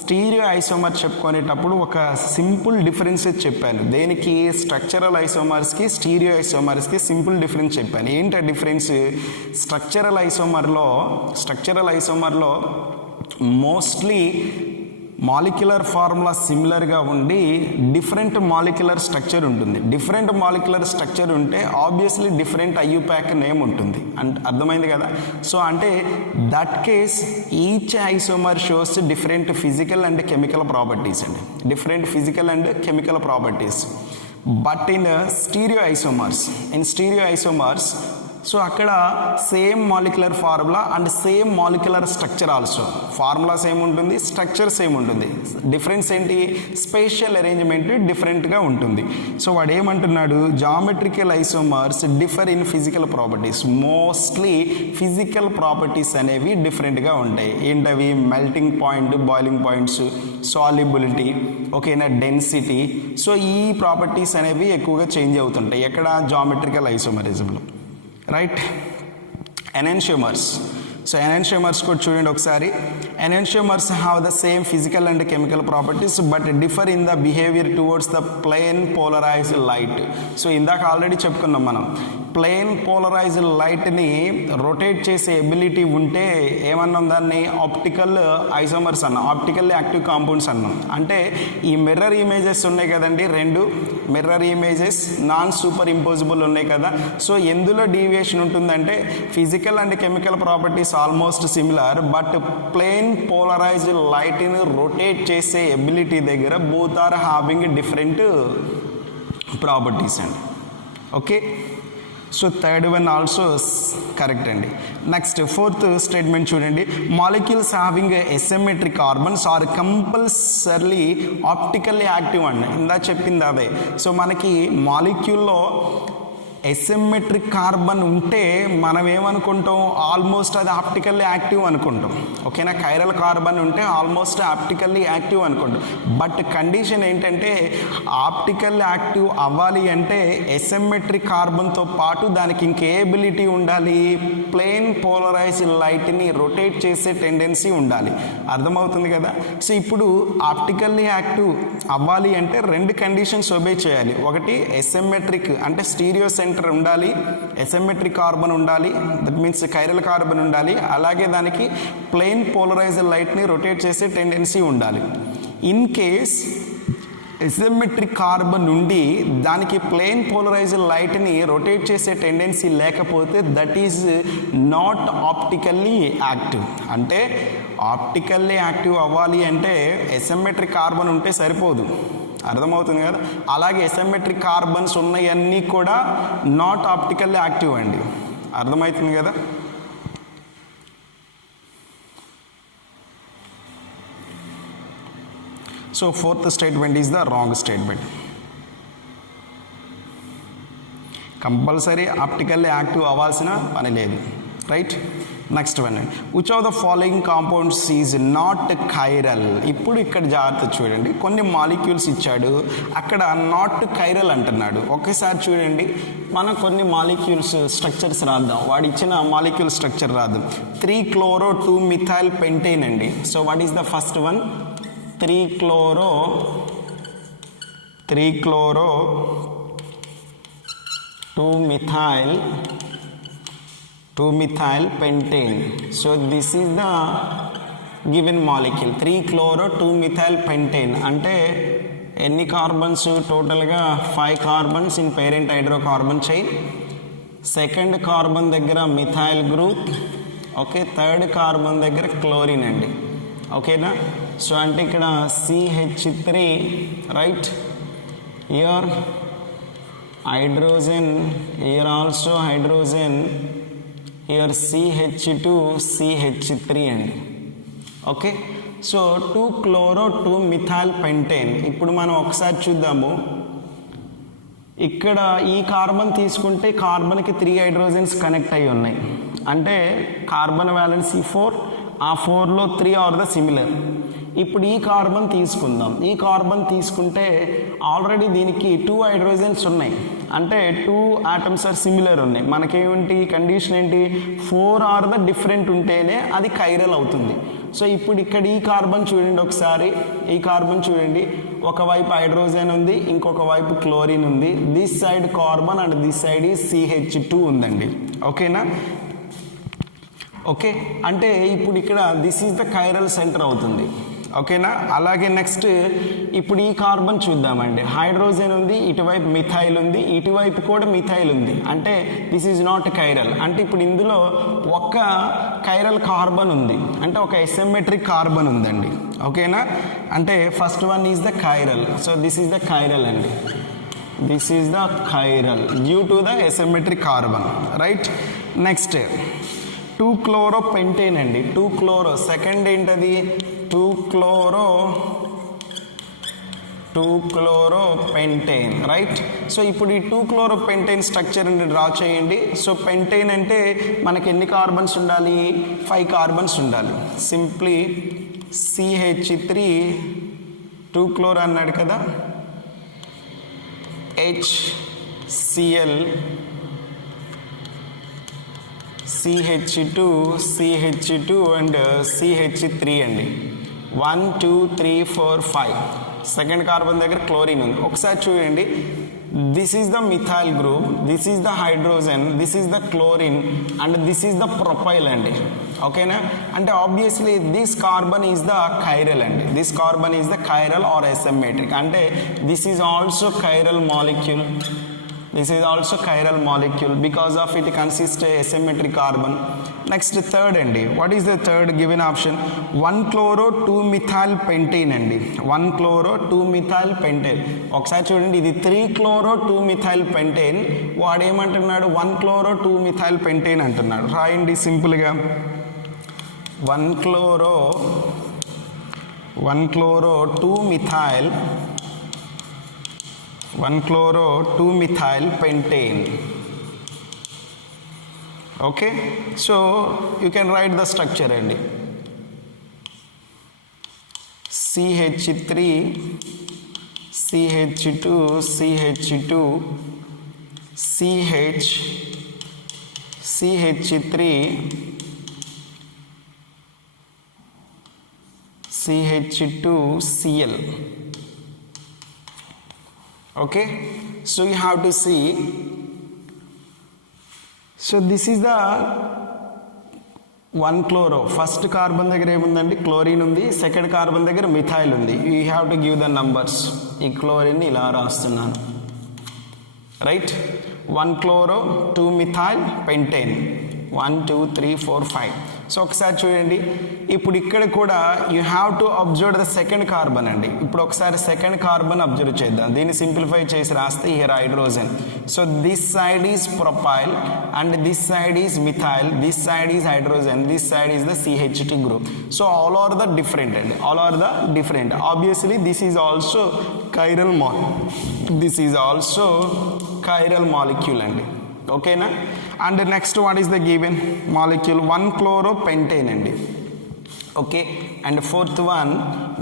స్టీరియో ఐసోమర్ చెప్పుకునేటప్పుడు ఒక సింపుల్ డిఫరెన్సెస్ చెప్పాను. దేనికి? స్ట్రక్చరల్ ఐసోమర్స్కి స్టీరియో ఐసోమర్స్కి సింపుల్ డిఫరెన్స్ చెప్పాను. ఏంటి డిఫరెన్స్? స్ట్రక్చరల్ ఐసోమర్లో మోస్ట్లీ మాలిక్యులర్ ఫార్ములా సిమిలర్గా ఉండి డిఫరెంట్ మాలిక్యులర్ స్ట్రక్చర్ ఉంటుంది. డిఫరెంట్ మాలిక్యులర్ స్ట్రక్చర్ ఉంటే ఆబ్వియస్లీ డిఫరెంట్ ఐయుపాక్ నేమ్ ఉంటుంది. అంటే అర్థమైంది కదా? సో అంటే that case each isomer shows different physical and chemical properties అండి, different physical and chemical properties. But in stereo isomers so అక్కడ same molecular formula and same molecular structure also. Formula same ఉంటుంది, structure same ఉంటుంది. Difference ఏంటి? Spatial arrangement డిఫరెంట్గా ఉంటుంది. So వాడు ఏమంటున్నాడు? Geometrical isomers differ in physical properties. Mostly physical properties అనేవి డిఫరెంట్గా ఉంటాయి. ఏంటవి? Melting point, boiling points, solubility, ఓకేనా, డెన్సిటీ. సో ఈ ప్రాపర్టీస్ అనేవి ఎక్కువగా చేంజ్ అవుతుంటాయి. ఎక్కడ? జామెట్రికల్ ఐసోమరిజంలో, రైట్. ఎనెన్షియోమర్స్. సో ఎనెన్షియోమర్స్ కూడా చూడండి ఒకసారి. Enantiomers have the same physical and chemical properties but differ in the behaviour towards the plane polarised light. So ఇందాక ఆల్రెడీ చెప్పుకున్నాం మనం, ప్లేన్ పోలరైజ్డ్ లైట్ని రొటేట్ చేసే ఎబిలిటీ ఉంటే ఏమన్నాం? దాన్ని ఆప్టికల్ ఐసోమర్స్ అన్నాం, ఆప్టికల్ యాక్టివ్ కాంపౌండ్స్ అన్నాం. అంటే ఈ మిర్రర్ ఇమేజెస్ ఉన్నాయి కదండి, రెండు mirror images non super impossible ఉన్నాయి కదా. సో ఎందులో డీవియేషన్ ఉంటుందంటే physical and chemical properties almost similar but plane polarised లైట్ని రొటేట్ చేసే ఎబిలిటీ దగ్గర both are having different properties అండి. Okay, so third one also correct అండి. నెక్స్ట్ ఫోర్త్ స్టేట్మెంట్ చూడండి. Molecules having asymmetric carbons are compulsorily optically active అండి. ఇందా చెప్పింది అదే. సో మనకి మాలిక్యూల్లో ఎసిమెట్రిక్ కార్బన్ ఉంటే మనం ఏమనుకుంటాం? ఆల్మోస్ట్ అది ఆప్టికల్లీ యాక్టివ్ అనుకుంటాం. ఓకేనా? కైరల్ కార్బన్ ఉంటే ఆల్మోస్ట్ ఆప్టికల్లీ యాక్టివ్ అనుకుంటాం. బట్ కండిషన్ ఏంటంటే ఆప్టికల్లీ యాక్టివ్ అవ్వాలి అంటే ఎసిమెట్రిక్ కార్బన్తో పాటు దానికి ఇంకే ఎబిలిటీ ఉండాలి? ప్లేన్ పోలరైజ్డ్ లైట్ని రొటేట్ చేసే టెండెన్సీ ఉండాలి. అర్థమవుతుంది కదా? సో ఇప్పుడు ఆప్టికల్లీ యాక్టివ్ అవ్వాలి అంటే రెండు కండిషన్స్ ఒబే చేయాలి. ఒకటి ఎసిమెట్రిక్ అంటే స్టీరియో సెంటర్ ఉండాలి, ఎసిమెట్రిక్ కార్బన్ ఉండాలి, దట్ మీన్స్ కైరల్ కార్బన్ ఉండాలి, అలాగే దానికి ప్లేన్ పోలరైజ్డ్ లైట్ని రొటేట్ చేసే టెండెన్సీ ఉండాలి. ఇన్ కేస్ ఎసిమెట్రిక్ కార్బన్ నుండి దానికి ప్లేన్ పోలరైజ్డ్ లైట్ని రొటేట్ చేసే టెండెన్సీ లేకపోతే that is not optically active. అంటే ఆప్టికల్లీ యాక్టివ్ అవ్వాలి అంటే ఎసిమెట్రిక్ కార్బన్ ఉంటే సరిపోదు, అర్థమవుతుంది కదా. అలాగే ఎసిమెట్రిక్ కార్బన్స్ ఉన్నవన్నీ కూడా నాట్ ఆప్టికల్లీ యాక్టివ్ అండి, అర్థమవుతుంది కదా. So fourth statement is the wrong statement. Compulsory optically active అవ్వాల్సిన పని లేదు, right. Next one, which of the following compounds is not chiral. ఇప్పుడు ఇక్కడ జాగ్రత్త చూడండి, కొన్ని మాలిక్యూల్స్ ఇచ్చాడు, అక్కడ నాట్ కైరల్ అంటున్నాడు. ఒక్కసారి చూడండి, మనం కొన్ని మాలిక్యూల్స్ స్ట్రక్చర్స్ రాద్దాం, వాడు ఇచ్చిన మాలిక్యూల్ స్ట్రక్చర్ రాద్దాం. 3-chloro-2-methyl pentane అండి. So what is the first one? 3-chloro-2-methyl pentane. So this is the given molecule 3-chloro-2-methyl pentane. అంటే ఎన్ని కార్బన్స్? టోటల్గా 5 carbons in parent hydrocarbon chain. Second carbon దగ్గర methyl group, okay. Third carbon దగ్గర chlorine అండి, ఓకేనా. So అంటే ఇక్కడ CH3, right. Here hydrogen, here also hydrogen, here CH2, CH3 అండి, ఓకే. So 2-chloro-2-methyl pentane. ఇప్పుడు మనం ఒకసారి చూద్దాము, ఇక్కడ ఈ కార్బన్ తీసుకుంటే కార్బన్కి 3 హైడ్రోజన్స్ కనెక్ట్ అయి ఉన్నాయి, అంటే కార్బన్ వ్యాలెన్సీ 4, ఆ 4లో 3 ఆర్ ద సిమిలర్. ఇప్పుడు ఈ కార్బన్ తీసుకుందాం, ఈ కార్బన్ తీసుకుంటే ఆల్రెడీ దీనికి 2 హైడ్రోజన్స్ ఉన్నాయి, అంటే 2 ఆటమ్స్ ఆర్ సిమిలర్ ఉన్నాయి. మనకేంటి కండిషన్ ఏంటి? 4 ఆర్ ద డిఫరెంట్ ఉంటేనే అది కైరల్ అవుతుంది. సో ఇప్పుడు ఇక్కడ ఈ కార్బన్ చూడండి, ఒకసారి ఈ కార్బన్ చూడండి, ఒకవైపు హైడ్రోజన్ ఉంది, ఇంకొక వైపు క్లోరిన్ ఉంది. This side carbon and this side CH2 ఉందండి, ఓకేనా. ఓకే, అంటే ఇప్పుడు ఇక్కడ this is the chiral centre అవుతుంది, ఓకేనా. అలాగే నెక్స్ట్ ఇప్పుడు ఈ కార్బన్ చూద్దామండి, హైడ్రోజన్ ఉంది, ఇటువైపు మిథైల్ ఉంది, ఇటువైపు కూడా మిథైల్ ఉంది, అంటే దిస్ ఈజ్ నాట్ కైరల్. అంటే ఇప్పుడు ఇందులో ఒక్క కైరల్ కార్బన్ ఉంది, అంటే ఒక ఎసిమెట్రిక్ కార్బన్ ఉందండి, ఓకేనా. అంటే first one is the chiral. So this is the chiral అండి, this is the chiral due to the asymmetric carbon, right. Next 2-chloro-pentane అండి, 2-chloro. సెకండ్ ఏంటది? 2-chloro-pentane, right. సో ఇప్పుడు ఈ 2-chloro-pentane స్ట్రక్చర్ డ్రా చేయండి. So pentane అంటే మనకి ఎన్ని carbons ఉండాలి? 5 కార్బన్స్ ఉండాలి. సింప్లీ CH3, 2-chloro అన్నాడు కదా, HCl, CH2 అండ్ CH3 అండి. 1 2 3 4 5. సెకండ్ కార్బన్ దగ్గర క్లోరిన్ ఉంది. ఒకసారి చూడండి, this is the methyl group, this is the hydrogen, this is the chlorine and this is the propyl అండి, ఓకేనా. అంటే obviously this carbon is the chiral అండి, this carbon is the chiral or asymmetric. అంటే this is also chiral molecule, this is also chiral molecule because of it consists asymmetric carbon. Next third అండి, what is the third given option? 1-chloro-2-methyl pentane అండి, 1-chloro-2-methyl pentane. ఒకసారి చూడండి, ఇది 3-chloro-2-methyl pentane, వాడు ఏమంటున్నాడు? 1-chloro-2-methyl pentane అంటున్నాడు. రాయండి సింపుల్గా, 1-chloro-2-methyl 1-chloro-2-methyl pentane. Okay, so you can write the structure అండి. CH3, CH2, CH2, CH, CH3, CH2Cl. Okay, so you have to see, so this is the 1 chloro, first carbon దగ్గర ఏముందండి, chlorine ఉంది, second carbon దగ్గర methyl ఉంది. You have to give the numbers. ఈ chlorine ఇలా రాస్తున్నాను, right. 1 chloro, 2 methyl pentane, 1 2 3 4 5. So ఒకసారి చూడండి, ఇప్పుడు ఇక్కడ కూడా you have to observe the second carbon అండి. ఇప్పుడు ఒకసారి సెకండ్ కార్బన్ అబ్జర్వ్ చేద్దాం. దీన్ని సింప్లిఫై చేసి రాస్తే here hydrogen. So this side is propyl and this side is methyl, this side is hydrogen, this side is the CH2 group. So all are the different అండి, all are the different. Obviously this is also chiral this is also chiral molecule అండి, ఓకేనా. And next what is the given molecule, 1 chloropentane అండి, okay. And fourth one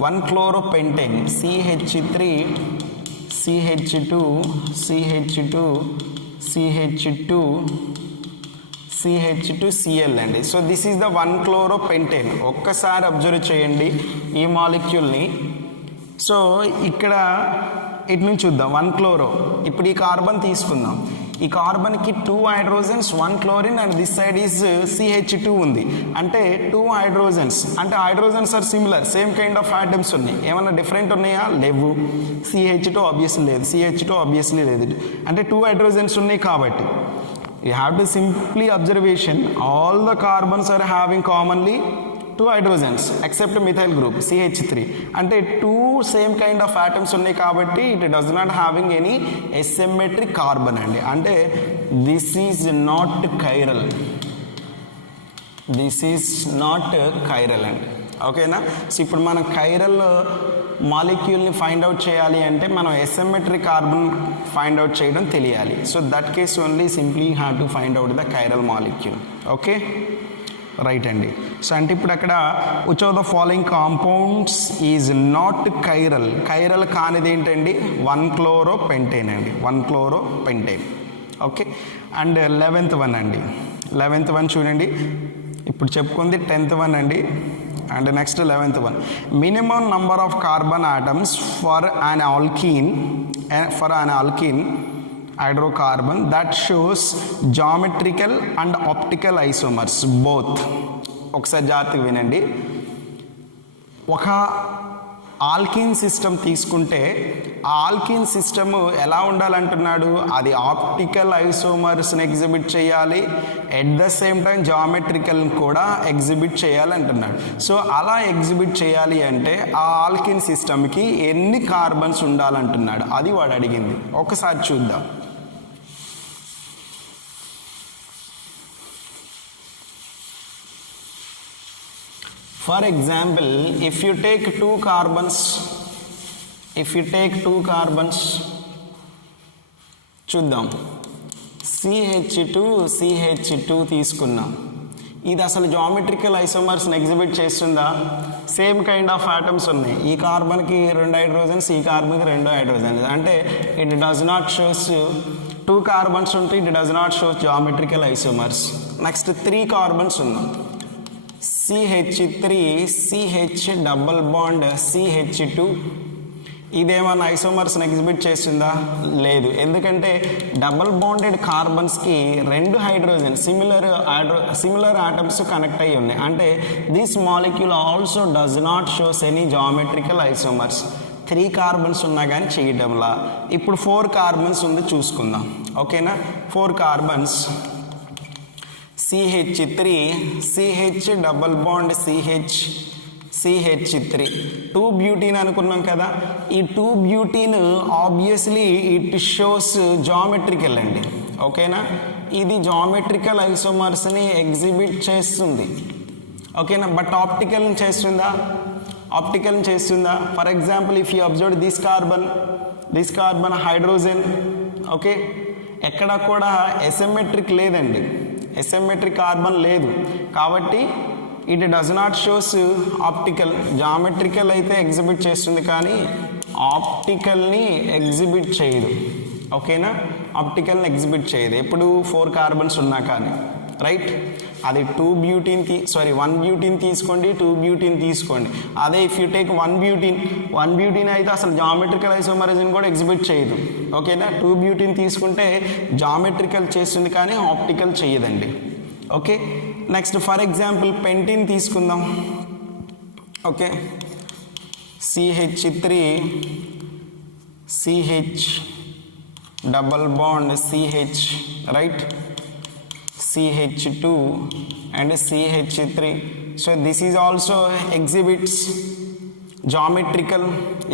1 chloropentane, CH3 CH2 CH2 CH2 CH2 Cl అండి. So this is the 1 క్లోరోపెంటేన్. ఒక్కసారి observe చేయండి ఈ మాలిక్యూల్ని. So ఇక్కడ ఇటు నుంచి చూద్దాం, 1 క్లోరో. ఇప్పుడు ఈ కార్బన్ తీసుకుందాం. ఈ కార్బన్కి 2 hydrogens, 1 chlorine and this side is CH2 ఉంది. అంటే 2 హైడ్రోజన్స్, అంటే hydrogens are similar, same kind of atoms ఉన్నాయి. ఏమన్నా డిఫరెంట్ ఉన్నాయా? లేవు. CH2 ఆబ్వియస్లీ లేదు, CH2 ఆబ్వియస్లీ లేదు. అంటే 2 హైడ్రోజన్స్ ఉన్నాయి కాబట్టి you have to simply observation all the carbons are having commonly 2 hydrogens except methyl group CH3. అంటే 2 సేమ్ కైండ్ ఆఫ్ ఆటమ్స్ ఉన్నాయి కాబట్టి it does not having any asymmetric carbon అండి. అంటే this is not chiral, this is not chiral అండి, ఓకేనా. So ఇప్పుడు మనం chiral మాలిక్యూల్ని find out చేయాలి అంటే మనం asymmetric కార్బన్ ఫైండ్ అవుట్ చేయడం తెలియాలి. So that case only simply have to find out the chiral molecule, okay, right అండి. సో అంటే ఇప్పుడు అక్కడ which of the following compounds is not chiral, chiral కానిది ఏంటండి, 1 క్లోరోపెంటేన్ అండి, 1 క్లోరోపెంటేన్, ఓకే. అండ్ 11th వన్ అండి, 11th వన్ చూడండి, ఇప్పుడు చెప్పుకుంది 10th వన్ అండి. And next 11th one, minimum number of carbon atoms for an alkyne hydrocarbon that shows geometrical and optical isomers both. ఒకసారి జాగ్రత్తగా వినండి. ఒక ఆల్కీన్ సిస్టమ్ తీసుకుంటే ఆ ఆల్కీన్ సిస్టమ్ ఎలా ఉండాలంటున్నాడు, అది ఆప్టికల్ ఐసోమర్స్ని ఎగ్జిబిట్ చేయాలి, at the same time geometrical కూడా ఎగ్జిబిట్ చేయాలంటున్నాడు. సో అలా ఎగ్జిబిట్ చేయాలి అంటే ఆ ఆల్కీన్ సిస్టమ్కి ఎన్ని కార్బన్స్ ఉండాలంటున్నాడు, అది వాడు అడిగింది. ఒకసారి చూద్దాం. For example, if you take two carbons, చూద్దాం, CH2 తీసుకున్నాం. ఇది అసలు జామెట్రికల్ ఐసోమర్స్ని ఎగ్జిబిట్ చేస్తుందా? సేమ్ కైండ్ ఆఫ్ ఆటమ్స్ ఉన్నాయి. ఈ కార్బన్కి 2 హైడ్రోజన్స్, ఈ కార్బన్కి 2 హైడ్రోజన్స్. అంటే it does not shows 2 carbons ఉంటే it does not shows geometrical isomers. Next 3 carbons ఉన్నాయి, CH3 CH double bond CH2. ఇదేమన్నా ఐసోమర్స్ని ఎగ్జిబిట్ చేస్తుందా? లేదు. ఎందుకంటే డబుల్ బాండెడ్ కార్బన్స్కి 2 హైడ్రోజన్ సిమిలర్ ఆటమ్స్ కనెక్ట్ అయ్యి ఉన్నాయి. అంటే this molecule also does not shows any geometrical isomers. 3 carbons ఉన్నా కానీ చేయడంలా. ఇప్పుడు 4 కార్బన్స్ ఉంది, చూసుకుందాం, ఓకేనా. 4 carbons, CH3 CH double bond CH3, 2 butene అనుకున్నాం కదా. ఈ 2 butene obviously it shows geometrical అండి, ఓకేనా. ఇది జామెట్రికల్ ఐసోమర్స్ని ఎగ్జిబిట్ చేస్తుంది, ఓకేనా. బట్ ఆప్టికల్ని చేస్తుందా? For example if you observe this carbon hydrogen, okay. ఎక్కడ కూడా ఎసిమెట్రిక్ లేదండి, ఎసిమెట్రిక్ కార్బన్ లేదు కాబట్టి it does not shows optical. Geometrical అయితే ఎగ్జిబిట్ చేస్తుంది కానీ ఆప్టికల్ని ఎగ్జిబిట్ చేయదు, ఓకేనా. ఆప్టికల్ని ఎగ్జిబిట్ చేయదు ఎప్పుడు 4 కార్బన్స్ ఉన్నా కానీ, రైట్. అది 1 బ్యూటీన్ తీసుకోండి, 2 బ్యూటీన్ తీసుకోండి. అదే ఇఫ్ యూ టేక్ 1 బ్యూటీన్ అయితే అసలు జామెట్రికల్ ఐసోమరిజం కూడా ఎగ్జిబిట్ చేయదు, ఓకేనా. 2 బ్యూటీన్ తీసుకుంటే జామెట్రికల్ చేస్తుంది కానీ ఆప్టికల్ చేయదండి, okay. Next for example pentyne తీసుకుందాం. Okay, CH3 CH double bond CH, right, CH2 and CH3. So this is also exhibits geometrical.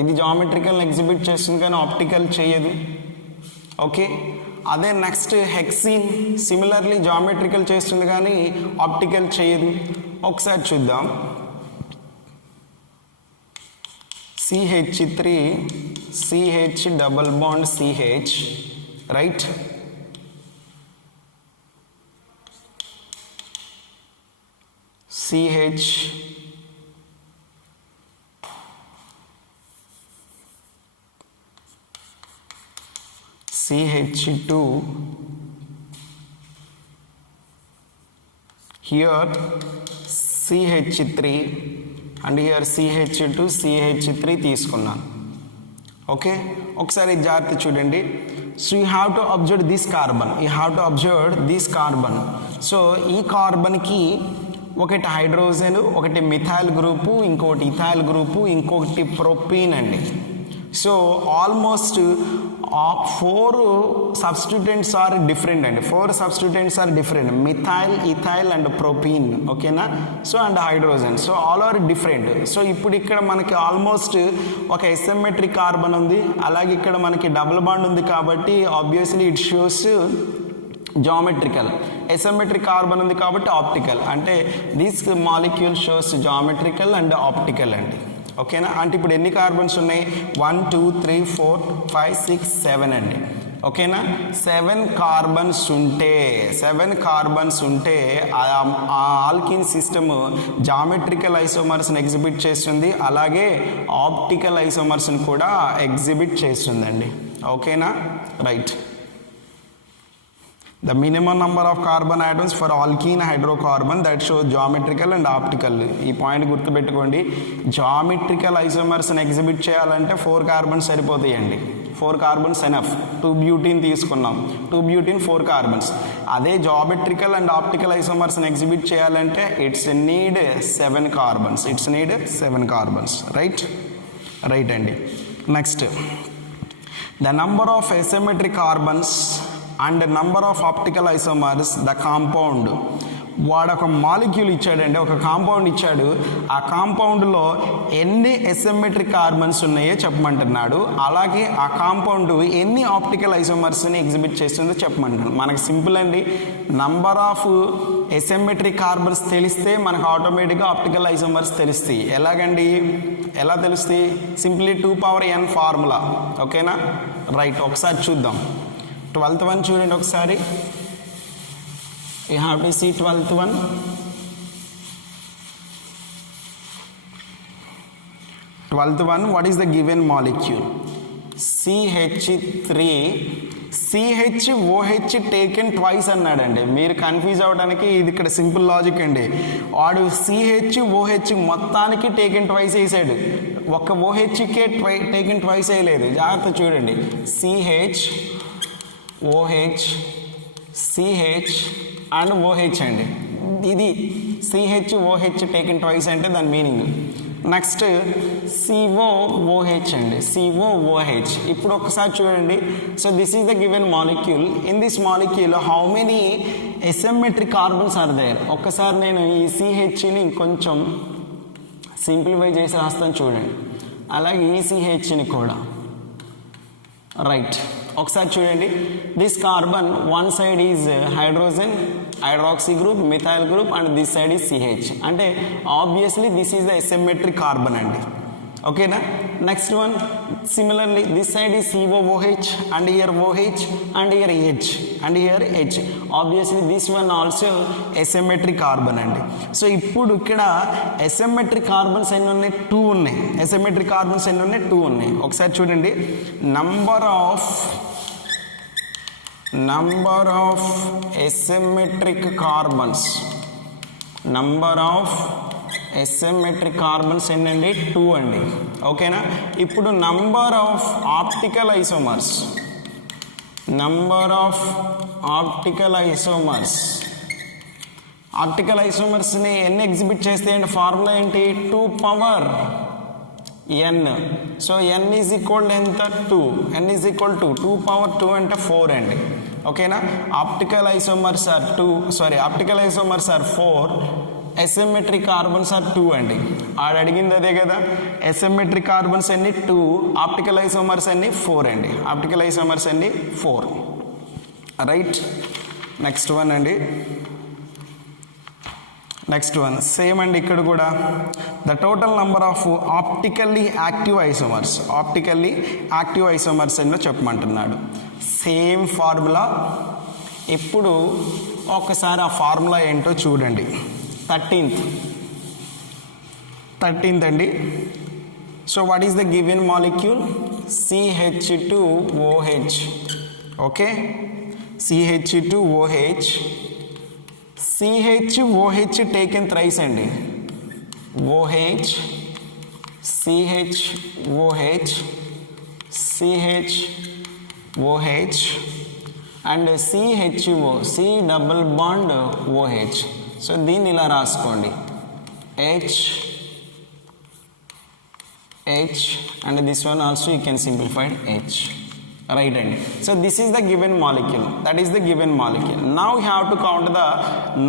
ఇది జామెట్రికల్ ఎగ్జిబిట్ చేస్తుంది కానీ ఆప్టికల్ చేయదు. ఓకే, అదే నెక్స్ట్ హెక్సీన్ సిమిలర్లీ జామెట్రికల్ చేస్తుంది కానీ ఆప్టికల్ చేయదు. ఒకసారి చూద్దాం. CH3 CH double bond CH, right, CH CH2 here CH3 and here CH2 CH3 తీసుకున్నాను. ఓకే, ఒకసారి జాగ్రత్త చూడండి. So you have to observe this carbon. So ఈ కార్బన్కి ఒకటి హైడ్రోజన్, ఒకటి మిథైల్ గ్రూపు, ఇంకొకటి ఇథైల్ గ్రూపు, ఇంకొకటి ప్రొపీన్ అండి. So almost 4 substituents are different అండి. 4 substituents are different, methyl, ethyl and propene. ఓకేనా? So and hydrogen. So all are different. So ఇప్పుడు ఇక్కడ మనకి ఆల్మోస్ట్ ఒక ఎసిమెట్రిక్ కార్బన్ ఉంది, అలాగే ఇక్కడ మనకి డబుల్ బాండ్ ఉంది కాబట్టి obviously it shows geometrical. Asymmetric carbon ఉంది కాబట్టి ఆప్టికల్. అంటే this molecule shows geometrical and optical అండి. ఓకేనా? అంటే ఇప్పుడు ఎన్ని కార్బన్స్ ఉన్నాయి? 1 2 3 4 5 6 7 అండి. ఓకేనా? 7 కార్బన్స్ ఉంటే ఆ ఆల్కిన్ సిస్టమ్ జామెట్రికల్ ఐసోమర్స్ని ఎగ్జిబిట్ చేస్తుంది, అలాగే ఆప్టికల్ ఐసోమర్స్ని కూడా ఎగ్జిబిట్ చేస్తుందండి. ఓకేనా? Right. The minimum number of carbon atoms for alkene hydrocarbon that show geometrical and optical. ఈ పాయింట్ గుర్తుపెట్టుకోండి. జామెట్రికల్ ఐసోమర్స్ని ఎగ్జిబిట్ చేయాలంటే 4 కార్బన్స్ సరిపోతాయండి. 4 కార్బన్స్ ఎనఫ్. 2 బ్యూటీన్ తీసుకున్నాం, 2 బ్యూటీన్ 4 కార్బన్స్. అదే జామెట్రికల్ అండ్ ఆప్టికల్ ఐసోమర్స్ని ఎగ్జిబిట్ చేయాలంటే ఇట్స్ నీడ్ 7 కార్బన్స్. రైట్ అండి. Next, the number of asymmetric carbons and number of optical isomers, the compound. వాడు ఒక మాలిక్యూల్ ఇచ్చాడంటే, ఒక కాంపౌండ్ ఇచ్చాడు. ఆ కాంపౌండ్లో ఎన్ని ఎసిమెట్రిక్ కార్బన్స్ ఉన్నాయో చెప్పమంటున్నాడు, అలాగే ఆ కాంపౌండ్ ఎన్ని ఆప్టికల్ ఐసోమర్స్ని ఎగ్జిబిట్ చేస్తుందో చెప్పమంటున్నాడు. మనకు సింపుల్ అండి. నంబర్ ఆఫ్ ఎసిమెట్రిక్ కార్బన్స్ తెలిస్తే మనకు ఆటోమేటిక్గా ఆప్టికల్ ఐసోమర్స్ తెలుస్తాయి. ఎలా తెలుస్తాయి? Simply 2n formula. ఓకేనా? రైట్. ఒకసారి చూద్దాం. 12th one చూడండి ఒకసారి. You have to see 12th one. What is the given molecule? CH3 CHOH taken twice అన్నాడండి. మీరు కన్ఫ్యూజ్ అవ్వడానికి ఇది ఇక్కడ సింపుల్ లాజిక్ అండి. వాడు CHOH మొత్తానికి టేకెన్ ట్వైస్ వేసాడు, ఒక్క OHకే టేకెన్ ట్వైస్ వేయలేదు. జాగ్రత్త చూడండి. CH అండ్ OH అండి. ఇది CHOH టేకెన్ ట్వైస్ అంటే దాని మీనింగ్. నెక్స్ట్ COOH అండి, COOH. ఇప్పుడు ఒకసారి చూడండి. So this is the given molecule. In this molecule how many asymmetric carbons are there? ఒక్కసారి నేను ఈ CHని కొంచెం సింప్లిఫై చేసి రాస్తాను చూడండి. అలాగే ఈ CHని కూడా. రైట్. ఒకసారి చూడండి. This carbon one side is hydrogen, hydroxy group, methyl group, and this side is CH. అంటే obviously this is the asymmetric carbon అండి. ఓకేనా? Next one similarly this side is COOH, and here OH, and here H, and here H. Obviously this one also asymmetric carbon అండి. So ఇప్పుడు ఇక్కడ asymmetric carbons ఎన్ని ఉన్నాయి? 2 ఉన్నాయి. Asymmetric carbons ఎన్ని ఉన్నాయి? 2 ఉన్నాయి. ఒకసారి చూడండి. Number of asymmetric carbons, number of asymmetric carbons ఎన్నండి? 2 అండి. ఓకేనా? ఇప్పుడు number of optical isomers, optical ఐసోమర్స్ని ఎన్ని ఎగ్జిబిట్ చేస్తాయండి? ఫార్ములా ఏంటి? 2 power n. So n is equal ఎంత? 2. n is equal to 2 power 2 అంటే 4 అండి. ఓకేనా? Optical isomers are 4, asymmetric carbons are 2 అండి. అడిగింది అదే కదా, అసిమెట్రిక్ కార్బన్స్ అన్ని 2, ఆప్టికల్ ఐసోమర్స్ అన్ని 4 అండి. ఆప్టికల్ ఐసోమర్స్ అన్ని 4, రైట్. నెక్స్ట్ వన్ అండి, నెక్స్ట్ వన్ సేమ్ అండి. ఇక్కడ కూడా the total number of optically active isomers ఎన్నో చెప్పమంటున్నాడు. Same formula. ఇప్పుడు ఒకసారి ఆ ఫార్ములా ఏంటో చూడండి. 13th అండి. So what is the given molecule? CH2OH. Okay, CH2OH. CH taken thrice అండి. OH, CH, OH and CHO, C double bond OH. So దీన్ని ఇలా రాసుకోండి, H and this one also you can simplify H, right? And so this is the given molecule, that is the given molecule. Now you have to count the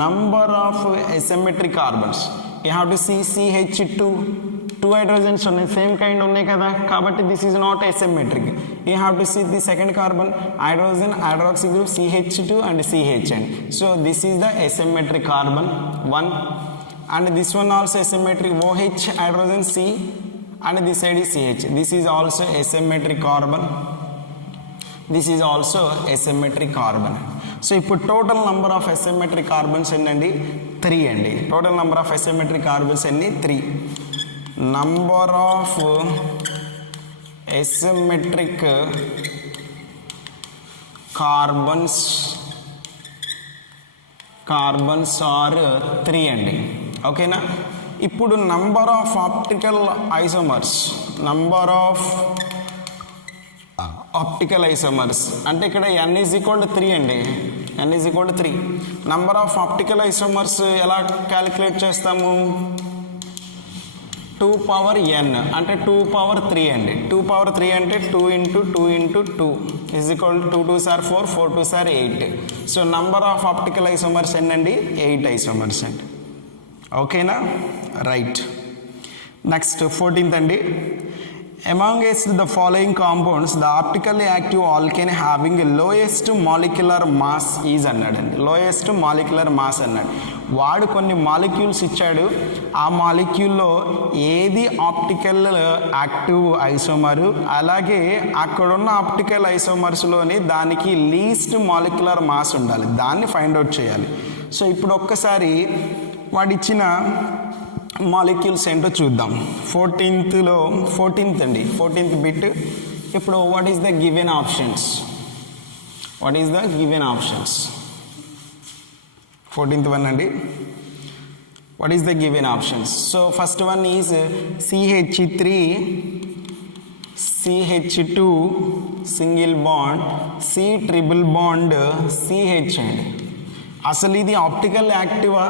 number of asymmetric carbons. You have to see CH2, 2 hydrogens ఉన్నాయి, same kind ఉన్నాయి కదా, కాబట్టి this is not asymmetric. You have to see the second carbon, hydrogen hydroxy group CH2 and CHN. So this is the asymmetric carbon 1, and this one also asymmetric, OH hydrogen C, and this side is CH. This is also asymmetric carbon. This is also asymmetric carbon. So ఇప్పుడు total number of asymmetric carbons ఎన్నండి? 3 అండి. Total number of asymmetric carbons ఎన్ని? 3. Number of asymmetric carbons are 3 అండి. ఓకేనా? ఇప్పుడు number of optical isomers, అంటే ఇక్కడ n is equal to 3 అండి. n is equal to 3. Number of optical isomers ఎలా క్యాలిక్యులేట్ చేస్తాము? 2 పవర్ n అంటే 2 పవర్ 3 అండి. 2 పవర్ 3 అంటే 2 into 2 into 2 is equal to 2 2s are 4, 4 2s are 8. So number of optical isomers ఎన్నండి? 8 isomers అండి. ఓకేనా? Right. Next 14th అండి. Amongst the following compounds, the optically active alkane having lowest molecular mass is అన్నాడండి. Lowest molecular mass అన్నాడు. వాడు కొన్ని molecules ఇచ్చాడు. ఆ మాలిక్యూల్లో ఏది ఆప్టికల్ యాక్టివ్ ఐసోమరు, అలాగే అక్కడున్న ఆప్టికల్ ఐసోమర్స్లోని దానికి లీస్ట్ మాలిక్యులర్ మాస్ ఉండాలి. దాన్ని ఫైండ్ అవుట్ చేయాలి. సో ఇప్పుడు ఒక్కసారి వాడిచ్చిన మాలిక్యూల్స్ ఏంటో చూద్దాం. 14th అండి, 14th బిట్. ఇప్పుడు what is the given options? 14th one అండి. What is the given options? So first one is CH3, CH2 single bond, C triple bond CH అండి. అసలు ఇది ఆప్టికల్ యాక్టివా?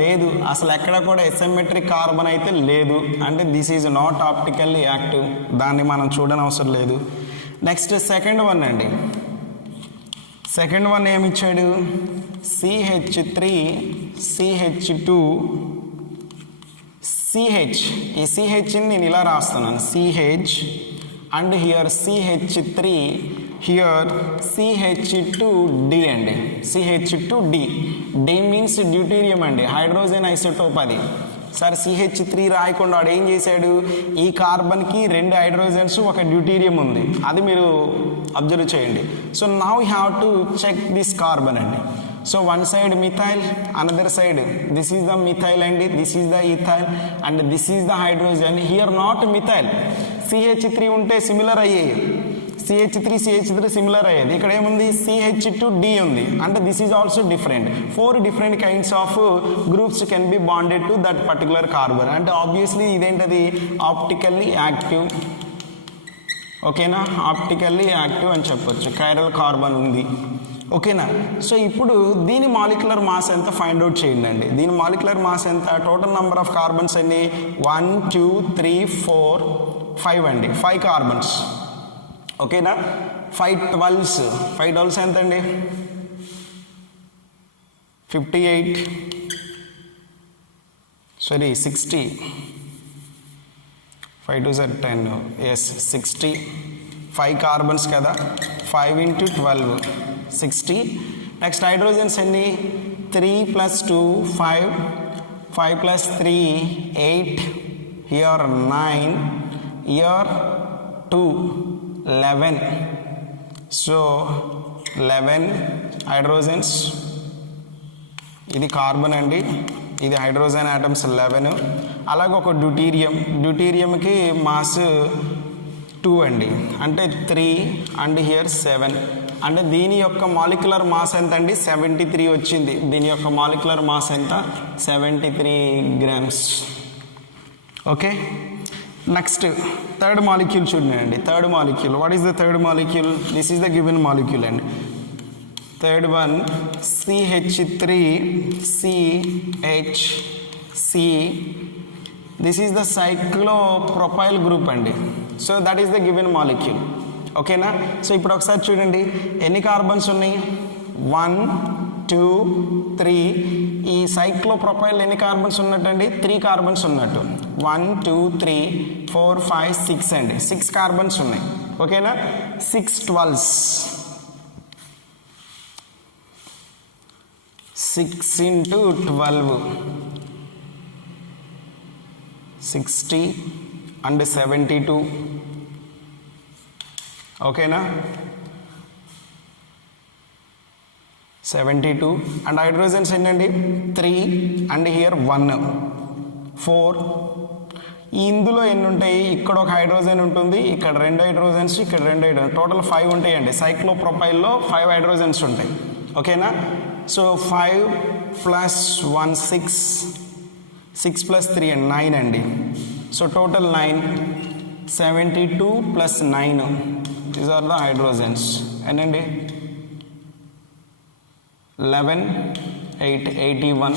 లేదు. అసలు ఎక్కడ కూడా అసిమెట్రిక్ కార్బన్ అయితే లేదు. అంటే this is not optically active. దాన్ని మనం చూడనవసరం లేదు. నెక్స్ట్ సెకండ్ వన్ అండి. సెకండ్ వన్ ఏమిచ్చాడు? CH3, CH2, CH. ఈ CHని నేను ఇలా రాస్తున్నాను, CH, and here CH3, here CH2D అండి. CH2D. D మీన్స్ డ్యూటీరియం అండి, హైడ్రోజన్ ఐసోటోప్ అది. సరే CH3 రాయకుండా వాడు ఏం చేశాడు? ఈ కార్బన్కి 2 హైడ్రోజన్స్, ఒక డ్యూటీరియం ఉంది. అది మీరు అబ్జర్వ్ చేయండి. So now you have to check this carbon అండి. So one side methyl, another side this is the methyl అండి, this is the ethyl, and this is the hydrogen. Here not methyl. CH3 ఉంటే similar అయ్యేది, CH3 similar అయ్యేది. ఇక్కడ ఏముంది? CH2D ఉంది. అంటే this is also different. 4 different kinds of groups can be bonded to that particular carbon. అంటే ఆబ్వియస్లీ ఇదేంటది? Optically active. ఓకేనా? ఆప్టికల్లీ యాక్టివ్ అని చెప్పొచ్చు. కైరల్ కార్బన్ ఉంది. ఓకేనా. సో ఇప్పుడు దీని మాలిక్యులర్ మాస్ ఎంత ఫైండ్ అవుట్ చేయండి అండి. దీని మాలిక్యులర్ మాస్ ఎంత, టోటల్ నెంబర్ ఆఫ్ కార్బన్స్ ఎన్ని 1 2 3 4 5 అండి, 5 కార్బన్స్. ఓకేనా. 5 12 ఎంత అండి 58 సారీ 60 5 2 10 ఎస్ 60 5 కార్బన్స్ కదా, 5 into 12 60. నెక్స్ట్ హైడ్రోజన్స్ ఎన్ని 3 + 2 5 5 + 3 8 here 9 here 2 11. సో 11 హైడ్రోజన్స్, ఇది కార్బన్ అండి, ఇది హైడ్రోజన్ ఆటమ్స్ 11. అలాగే ఒక డ్యూటీరియంకి మాస్ 2 అండి, అంటే 3 అండ్ హియర్ 7. అంటే దీని యొక్క మాలిక్యులర్ మాస్ ఎంత అండి 73 వచ్చింది. దీని యొక్క మాలిక్యులర్ మాస్ ఎంత 73 grams. Okay. Next third molecule చూడండి. Third molecule, what is the third molecule? This is the given molecule అండి. Third one CH3CHC. This is the cyclopropyl group అండి. So that is the given molecule. ఓకేనా. So ఇప్పుడు ఒకసారి చూడండి ఎన్ని carbons ఉన్నాయి 1 2 3. ఈ సైక్లోప్రొపైల్ ఎన్ని కార్బన్స్ ఉన్నట్టండి 3 కార్బన్స్ ఉన్నట్టు. 1 2 3 4 5 6 అండి, 6 కార్బన్స్ ఉన్నాయి. ఓకేనా. 6 12 6 into 12 60 and 72. ఓకేనా. 72. అండ్ హైడ్రోజన్స్ ఏంటండి 3 అండ్ హియర్ 1 4. ఇందులో ఎన్ని ఉంటాయి, ఇక్కడ ఒక హైడ్రోజన్ ఉంటుంది, ఇక్కడ 2 హైడ్రోజన్స్, ఇక్కడ 2 హైడ్రోజన్, టోటల్ 5 ఉంటాయండి. సైక్లోప్రొపైల్లో 5 హైడ్రోజన్స్ ఉంటాయి. ఓకేనా. సో 5 + 1 6 6 + 3 and 9 అండి. So total 9 72 + 9. These are the hydrogens. ఏంటండి 11 8 81.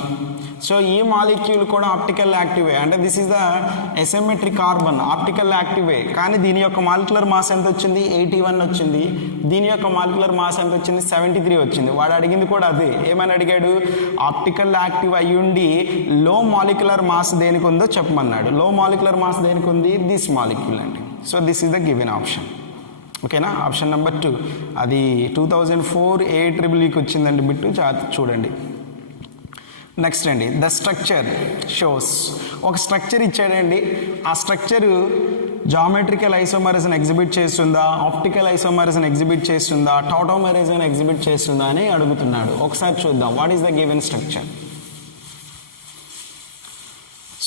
సో ఈ మాలిక్యూల్ కూడా ఆప్టికల్ యాక్టివే, అంటే this is the asymmetric carbon, optical యాక్టివే. కానీ దీని యొక్క మాలిక్యులర్ మాస్ ఎంత వచ్చింది 81 వచ్చింది. దీని యొక్క మాలిక్యులర్ మాస్ ఎంత వచ్చింది 73 వచ్చింది. వాడు అడిగింది కూడా అదే. ఏమని అడిగాడు, ఆప్టికల్ యాక్టివ్ అయ్యుండి లో మాలిక్యులర్ మాస్ దేనికి ఉందో చెప్పమన్నాడు. లో మాలిక్యులర్ మాస్ దేనికి ఉంది, దిస్ మాలిక్యూల్ అండి. So this is the given option. ఓకేనా. ఆప్షన్ నెంబర్ 2 అది 2004 AEEEకి వచ్చిందండి బిట్టు, చూడండి. నెక్స్ట్ అండి ద స్ట్రక్చర్ షోస్. ఒక స్ట్రక్చర్ ఇచ్చాడండి, ఆ స్ట్రక్చర్ జామెట్రికల్ ఐసోమరిజం ఎగ్జిబిట్ చేస్తుందా, ఆప్టికల్ ఐసోమరిజం ఎగ్జిబిట్ చేస్తుందా, టాటోమరిజం ఎగ్జిబిట్ చేస్తుందా అని అడుగుతున్నాడు. ఒకసారి చూద్దాం what is the given structure.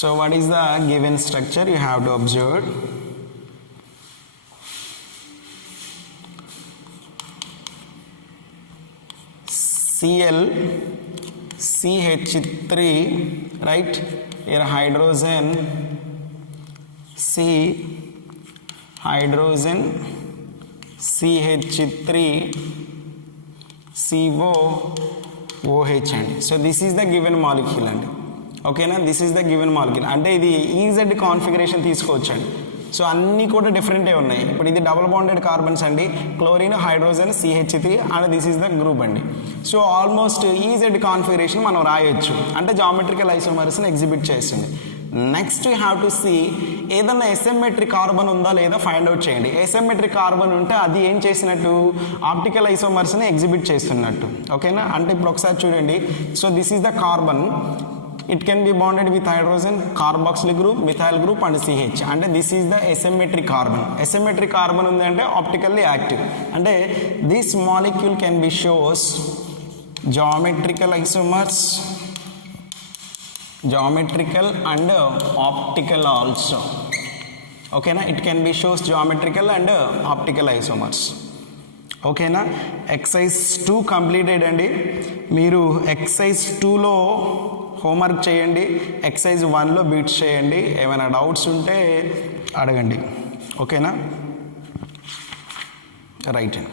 So what is the given structure you have to observe. Cl CH3, right? Here hydrogen C, hydrogen CH3 CO OH అండి. So this is the given molecule అండి. ఓకేనా. This is the given molecule. అంటే ఇది EZ configuration తీసుకోవచ్చండి. So అన్నీ కూడా డిఫరెంటే ఉన్నాయి. ఇప్పుడు ఇది డబుల్ బాండెడ్ కార్బన్స్ అండి, chlorine hydrogen CH3 and this is the group అండి. సో ఆల్మోస్ట్ ఈజెడ్ కాన్ఫిగరేషన్ మనం రాయొచ్చు, అంటే జామెట్రికల్ ఐసోమర్స్ని ఎగ్జిబిట్ చేస్తుంది. Next you have to see ఏదన్నా ఎసిమెట్రిక్ కార్బన్ ఉందా లేదా ఫైండ్ అవుట్ చేయండి. ఎసిమెట్రిక్ కార్బన్ ఉంటే అది ఏం చేసినట్టు, ఆప్టికల్ ఐసోమర్స్ని ఎగ్జిబిట్ చేస్తున్నట్టు. ఓకేనా. అంటే ఇప్పుడు ఒకసారి చూడండి. So this is the carbon, it can be bonded with hydrogen, carboxyl group, methyl group and CH. అంటే this is the asymmetric carbon. Asymmetric carbon ఉంది అంటే optically active. అంటే this molecule can be shows geometrical isomers, geometrical and optical also. ఓకేనా. it can be shows geometrical and optical isomers. ఓకేనా. Excise 2 completed అండి. మీరు excise 2లో homework చేయండి, excise 1లో beats చేయండి. ఏమైనా డౌట్స్ ఉంటే అడగండి. ఓకేనా. రైట్ అండి.